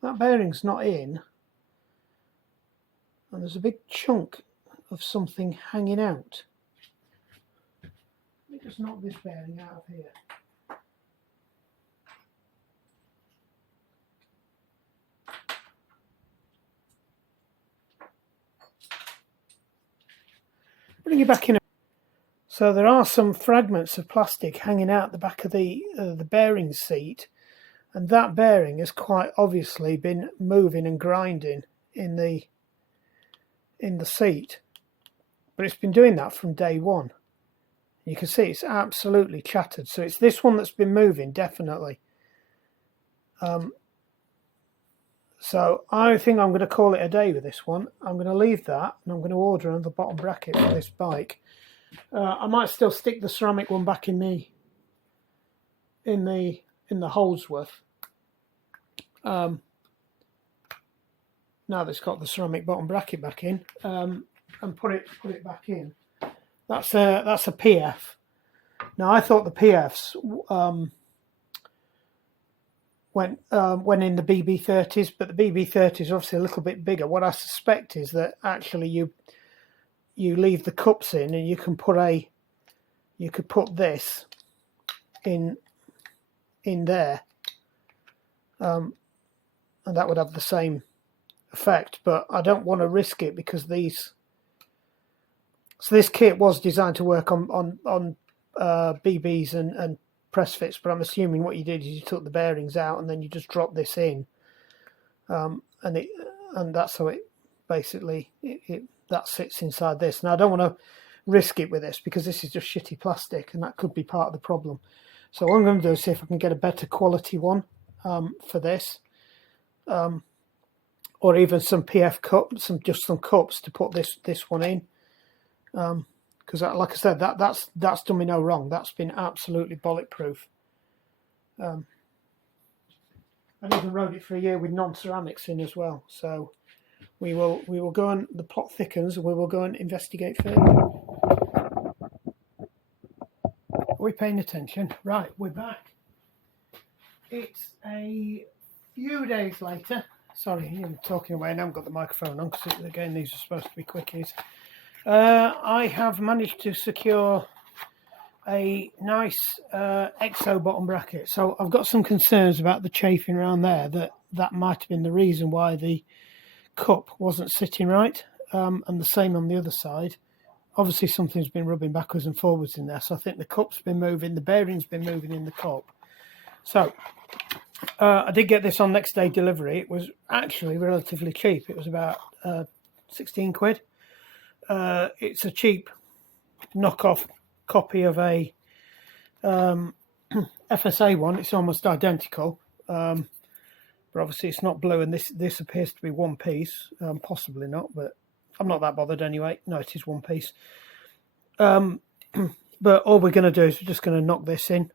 That bearing's not in, and there's a big chunk of something hanging out. Let me just knock this bearing out of here. Bring it back in. So there are some fragments of plastic hanging out the back of the bearing seat, and that bearing has quite obviously been moving and grinding in the seat, but it's been doing that from day one. You can see it's absolutely chattered, so it's this one that's been moving definitely. So I think I'm going to call it a day with this one. I'm going to leave that, and I'm going to order another bottom bracket for this bike. I might still stick the ceramic one back in the Holdsworth. Now that it's got the ceramic bottom bracket back in, and put it back in. That's a PF. Now I thought the PFs went in the BB30s, but the BB30s are obviously a little bit bigger. What I suspect is that actually you leave the cups in, and you could put this in there, and that would have the same effect. But I don't want to risk it because these. So this kit was designed to work on BBs and press fits, but I'm assuming what you did is you took the bearings out and then you just dropped this in, and that's how it basically that sits inside this. Now I don't want to risk it with this because this is just shitty plastic, and that could be part of the problem. So what I'm going to do is see if I can get a better quality one for this, or even some PF cups, some cups to put this one in. Because like I said, that's done me no wrong. That's been absolutely bulletproof. and even rode it for a year with non-ceramics in as well. So we will go and the plot thickens. We will go and investigate further. Are we paying attention? Right, we're back. It's a few days later. Sorry, I'm talking away and I haven't got the microphone on because, again, these are supposed to be quickies. I have managed to secure a nice EXO bottom bracket. So I've got some concerns about the chafing around there. That might have been the reason why the cup wasn't sitting right. And the same on the other side. Obviously, something's been rubbing backwards and forwards in there. So I think the cup's been moving, the bearing's been moving in the cup. So I did get this on next day delivery. It was actually relatively cheap. It was about 16 quid. It's a cheap knockoff copy of a FSA one. It's almost identical, but obviously it's not blue, and this appears to be one piece. Possibly not, but I'm not that bothered anyway. No, it is one piece. But all we're going to do is we're just going to knock this in.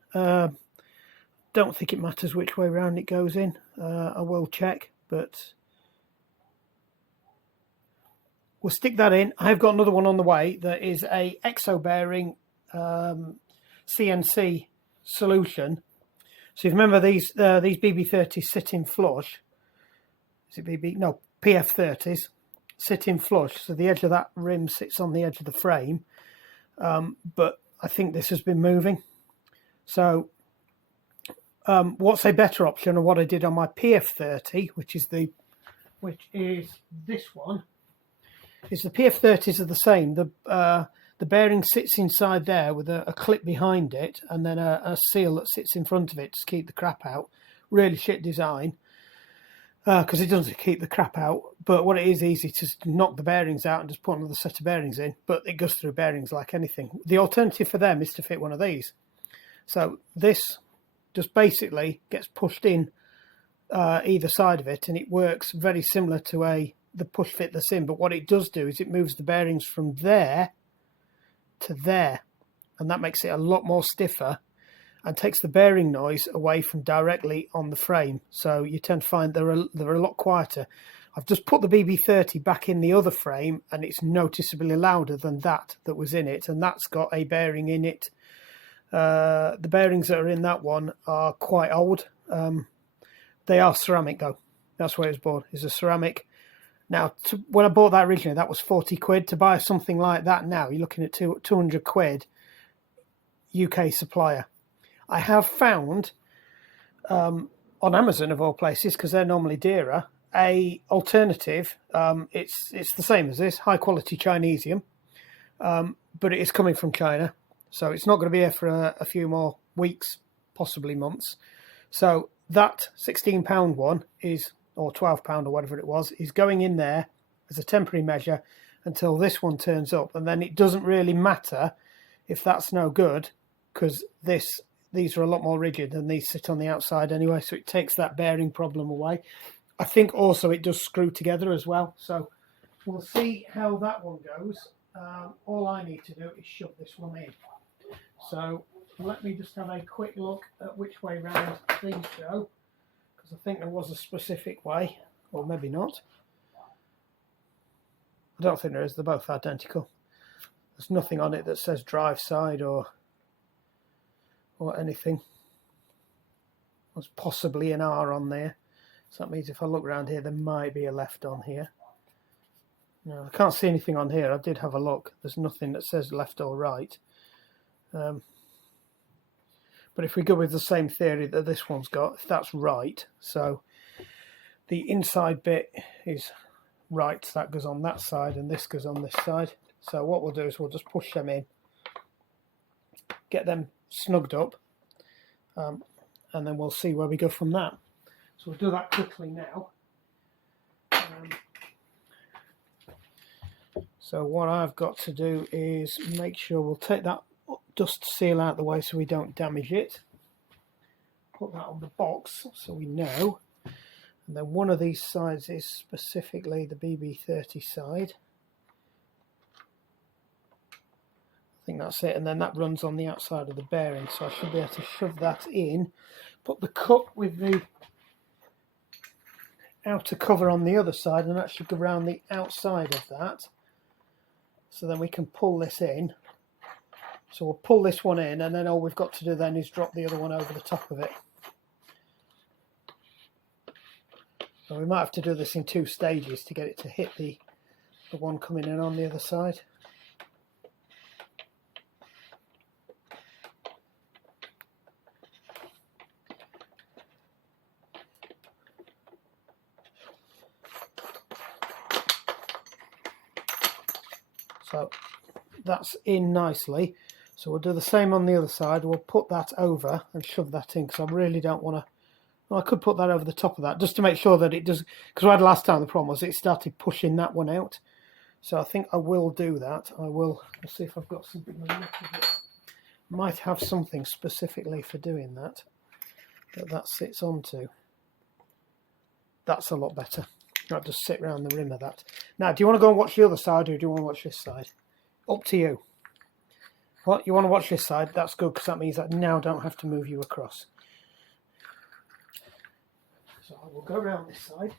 Don't think it matters which way round it goes in. I will check, but we'll stick that in. I've got another one on the way that is a EXO bearing CNC solution. So if you remember these BB30s sit in flush. Is it BB? No, PF30s sit in flush. So the edge of that rim sits on the edge of the frame. But I think this has been moving. So what's a better option, or what I did on my PF30, which is this one, is the PF30s are the same. The bearing sits inside there with a clip behind it, and then a seal that sits in front of it to keep the crap out. Really shit design, because it doesn't keep the crap out. But what it is easy to knock the bearings out and just put another set of bearings in. But it goes through bearings like anything. The alternative for them is to fit one of these. So this just basically gets pushed in either side of it, and it works very similar to the push fit that's in. But what it does do is it moves the bearings from there to there, and that makes it a lot more stiffer and takes the bearing noise away from directly on the frame. So you tend to find they're a lot quieter. I've just put the BB30 back in the other frame, and it's noticeably louder than that was in it, and that's got a bearing in it. The bearings that are in that one are quite old. They are ceramic though. That's where it's bought, is a ceramic. Now, when I bought that originally, that was 40 quid. To buy something like that now, you're looking at 200 quid UK supplier. I have found on Amazon, of all places, because they're normally dearer, a alternative. It's the same as this, high quality Chinesium, but it is coming from China. So it's not going to be here for a few more weeks, possibly months. So that £16 one is, or £12 or whatever it was, is going in there as a temporary measure until this one turns up. And then it doesn't really matter if that's no good, because these are a lot more rigid than these sit on the outside anyway. So it takes that bearing problem away. I think also it does screw together as well. So we'll see how that one goes. All I need to do is shove this one in. So let me just have a quick look at which way round these go, because I think there was a specific way, or maybe not. I don't think there is. They're both identical. There's nothing on it that says drive side or anything. There's possibly an R on there. So that means if I look around here, there might be a left on here. No, I can't see anything on here. I did have a look. There's nothing that says left or right. But if we go with the same theory that this one's got, if that's right, so the inside bit is right, so that goes on that side, and this goes on this side. So what we'll do is we'll just push them in, get them snugged up, and then we'll see where we go from that. So we'll do that quickly now. So what I've got to do is make sure we'll take that dust seal out the way so we don't damage it. Put that on the box so we know. And then one of these sides is specifically the BB30 side. I think that's it. And then that runs on the outside of the bearing. So I should be able to shove that in. Put the cup with the outer cover on the other side and actually go around the outside of that. So then we can pull this in. So we'll pull this one in, and then all we've got to do then is drop the other one over the top of it. So we might have to do this in 2 stages to get it to hit the one coming in on the other side. So that's in nicely. So we'll do the same on the other side. We'll put that over and shove that in, because I really don't want to. Well, I could put that over the top of that just to make sure that it does, because we had last time the problem was it started pushing that one out. So I think I will do that. Let's see if I've got something. Might have something specifically for doing that sits onto. That's a lot better. Not just sit around the rim of that. Now, do you want to go and watch the other side, or do you want to watch this side? Up to you. What, you want to watch this side? That's good, because that means I now don't have to move you across. So I will go around this side.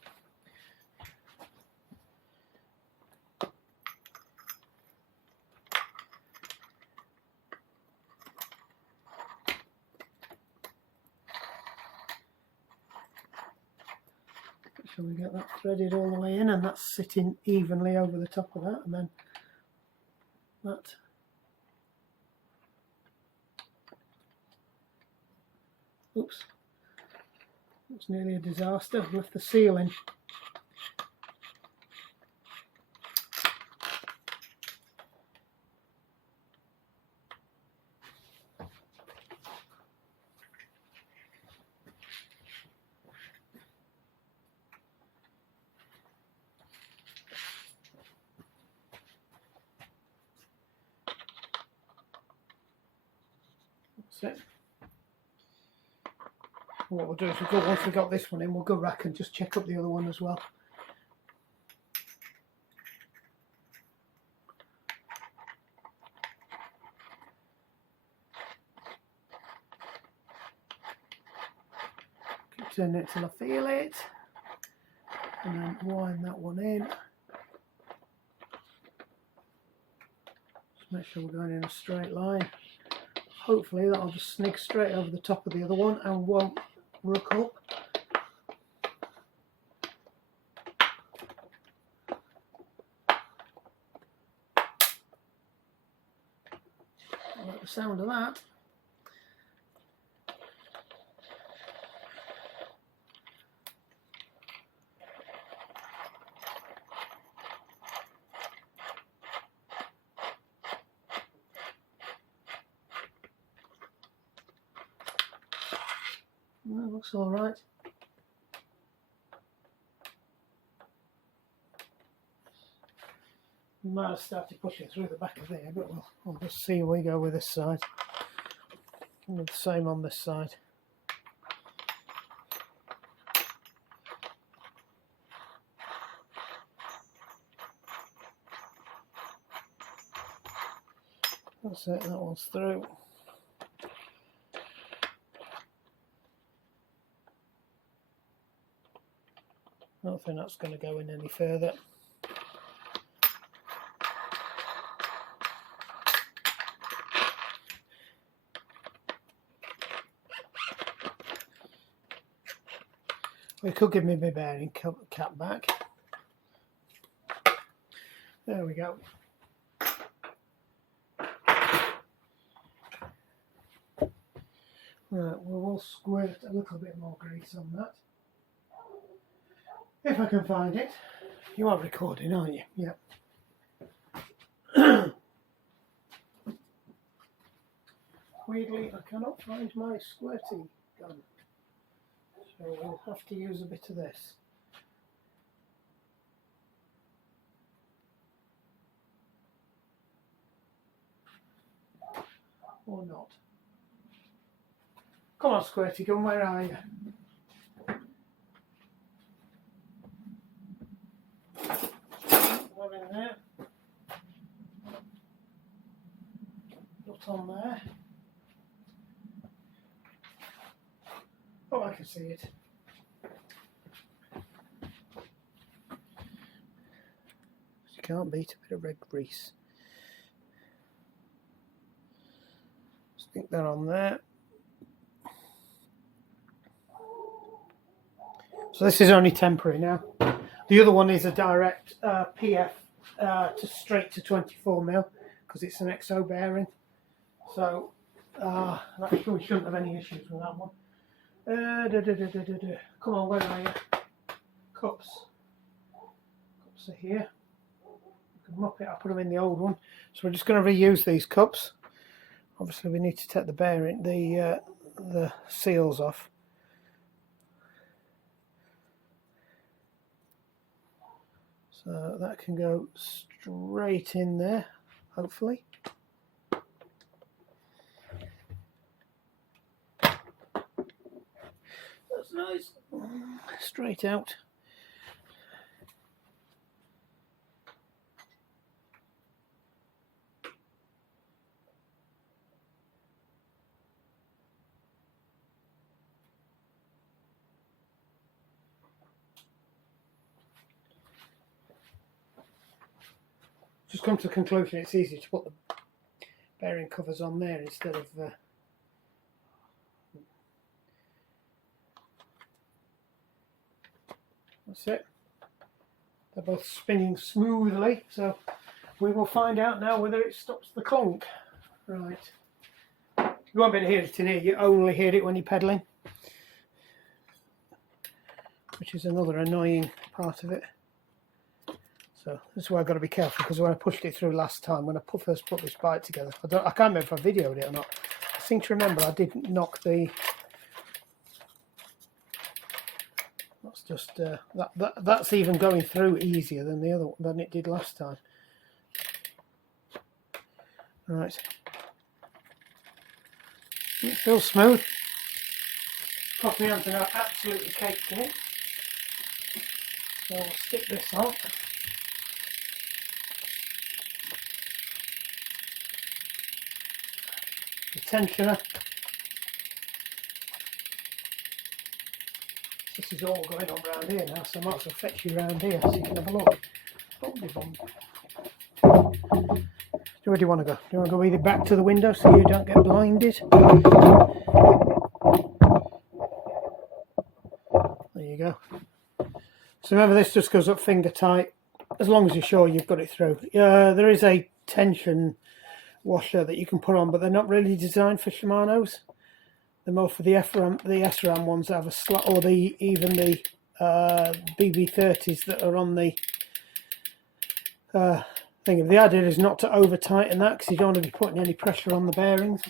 So we get that threaded all the way in, and that's sitting evenly over the top of that, and then that. Oops, that's nearly a disaster with the ceiling. That's it. What we'll do is once we've got this one in, we'll go back and just check up the other one as well. Keep turning it till I feel it, and then wind that one in. Just make sure we're going in a straight line. Hopefully that'll just sneak straight over the top of the other one and won't rook up. I like the sound of that. Well, that looks all right. We might have started pushing through the back of there, but we'll just see where we go with this side. And the same on this side. That's it, that one's through. I don't think that's going to go in any further. We could give me my bearing cap back. There we go. Right, we'll squirt a little bit more grease on that. If I can find it. You are recording, aren't you? Yep. Weirdly, I cannot find my squirty gun. So we'll have to use a bit of this. Or not. Come on, squirty gun, where are you? One in there. Not on there. Oh, I can see it. can't beat a bit of red grease. Stick that on there. So this is only temporary now. The other one is a direct PF to straight to 24mm because it's an XO bearing. So we shouldn't have any issues with that one. Come on, where are you? Cups. Cups are here. You can mop it. I put them in the old one. So we're just going to reuse these cups. Obviously, we need to take the bearing, the seals off. So that can go straight in there, hopefully. That's nice. Straight out. Just come to the conclusion it's easy to put the bearing covers on there instead of that's it. They're both spinning smoothly, so we will find out now whether it stops the clunk. Right. You won't be able to hear it in here, you only hear it when you're pedalling, which is another annoying part of it. So this is why I've got to be careful, because when I pushed it through last time, when I first put this bike together, I can't remember if I videoed it or not. I seem to remember I didn't knock the. That's just that's even going through easier than the other than it did last time. Right. It feels smooth. Cost me hands are absolutely caked in it. So we'll stick this on. The tensioner. This is all going on round here now, so I might as well fetch you round here so you can have a look. Where do you want to go? Do you want to go either back to the window so you don't get blinded? There you go. So remember, this just goes up finger tight, as long as you're sure you've got it through. There is a tension washer that you can put on, but they're not really designed for Shimano's. They're more for the SRAM ones that have a slot, or even the BB30s that are on the thing. The idea is not to over tighten that, because you don't want to be putting any pressure on the bearings.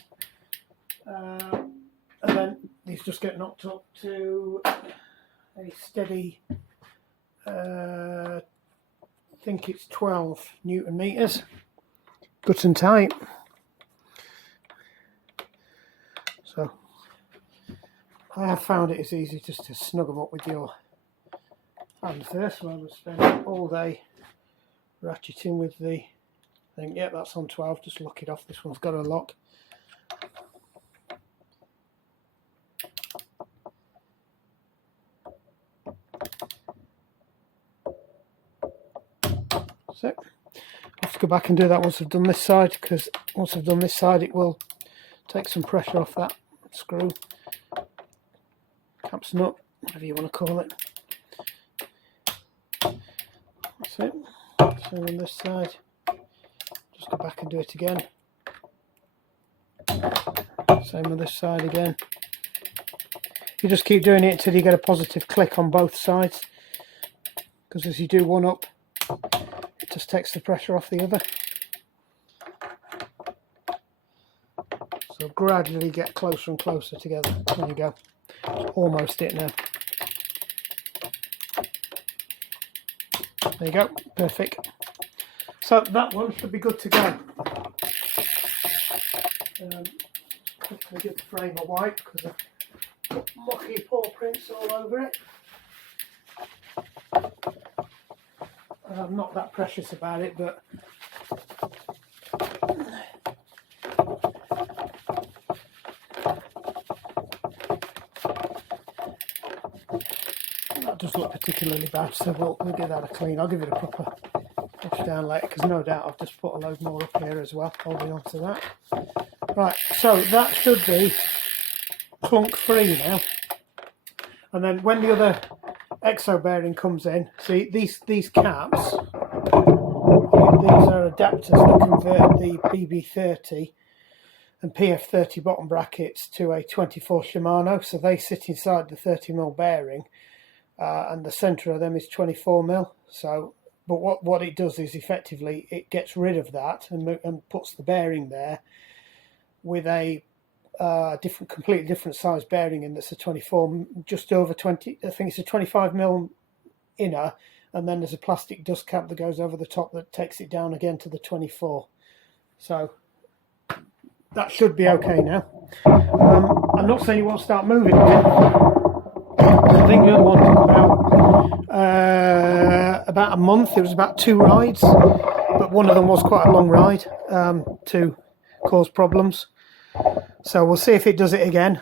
And then these just get knocked up to a steady, I think it's 12 Newton meters. Good and tight. So I have found it is easy just to snug them up with your hand first, rather than spend all day ratcheting with the thing. Yep, that's on 12. Just lock it off. This one's got a lock. So I have to go back and do that once I've done this side, because once I've done this side it will take some pressure off that screw, caps nut, whatever you want to call it. That's it. Same on this side. Just go back and do it again. Same on this side again. You just keep doing it until you get a positive click on both sides, because as you do one up, it just takes the pressure off the other. So gradually get closer and closer together. There you go. It's almost it now. There you go. Perfect. So that one should be good to go. Quickly give the frame a wipe, because I've got mucky paw prints all over it. I'm not that precious about it, but that does look particularly bad, so we'll give that a clean. I'll give it a proper brush down later, because no doubt I've just put a load more up here as well, holding on to that. Right, so that should be clunk free now. And then when the other exo bearing comes in, see these caps, these are adapters that convert the BB30 and PF30 bottom brackets to a 24 Shimano, so they sit inside the 30mm bearing, and the centre of them is 24mm. So, but what it does is effectively it gets rid of that and puts the bearing there with a completely different size bearing in. That's a 24, just over 20. I think it's a 25mm inner, and then there's a plastic dust cap that goes over the top that takes it down again to the 24. So that should be okay now. I'm not saying you won't start moving again. I think the other one took about a month. It was about 2 rides, but one of them was quite a long ride to cause problems. So we'll see if it does it again.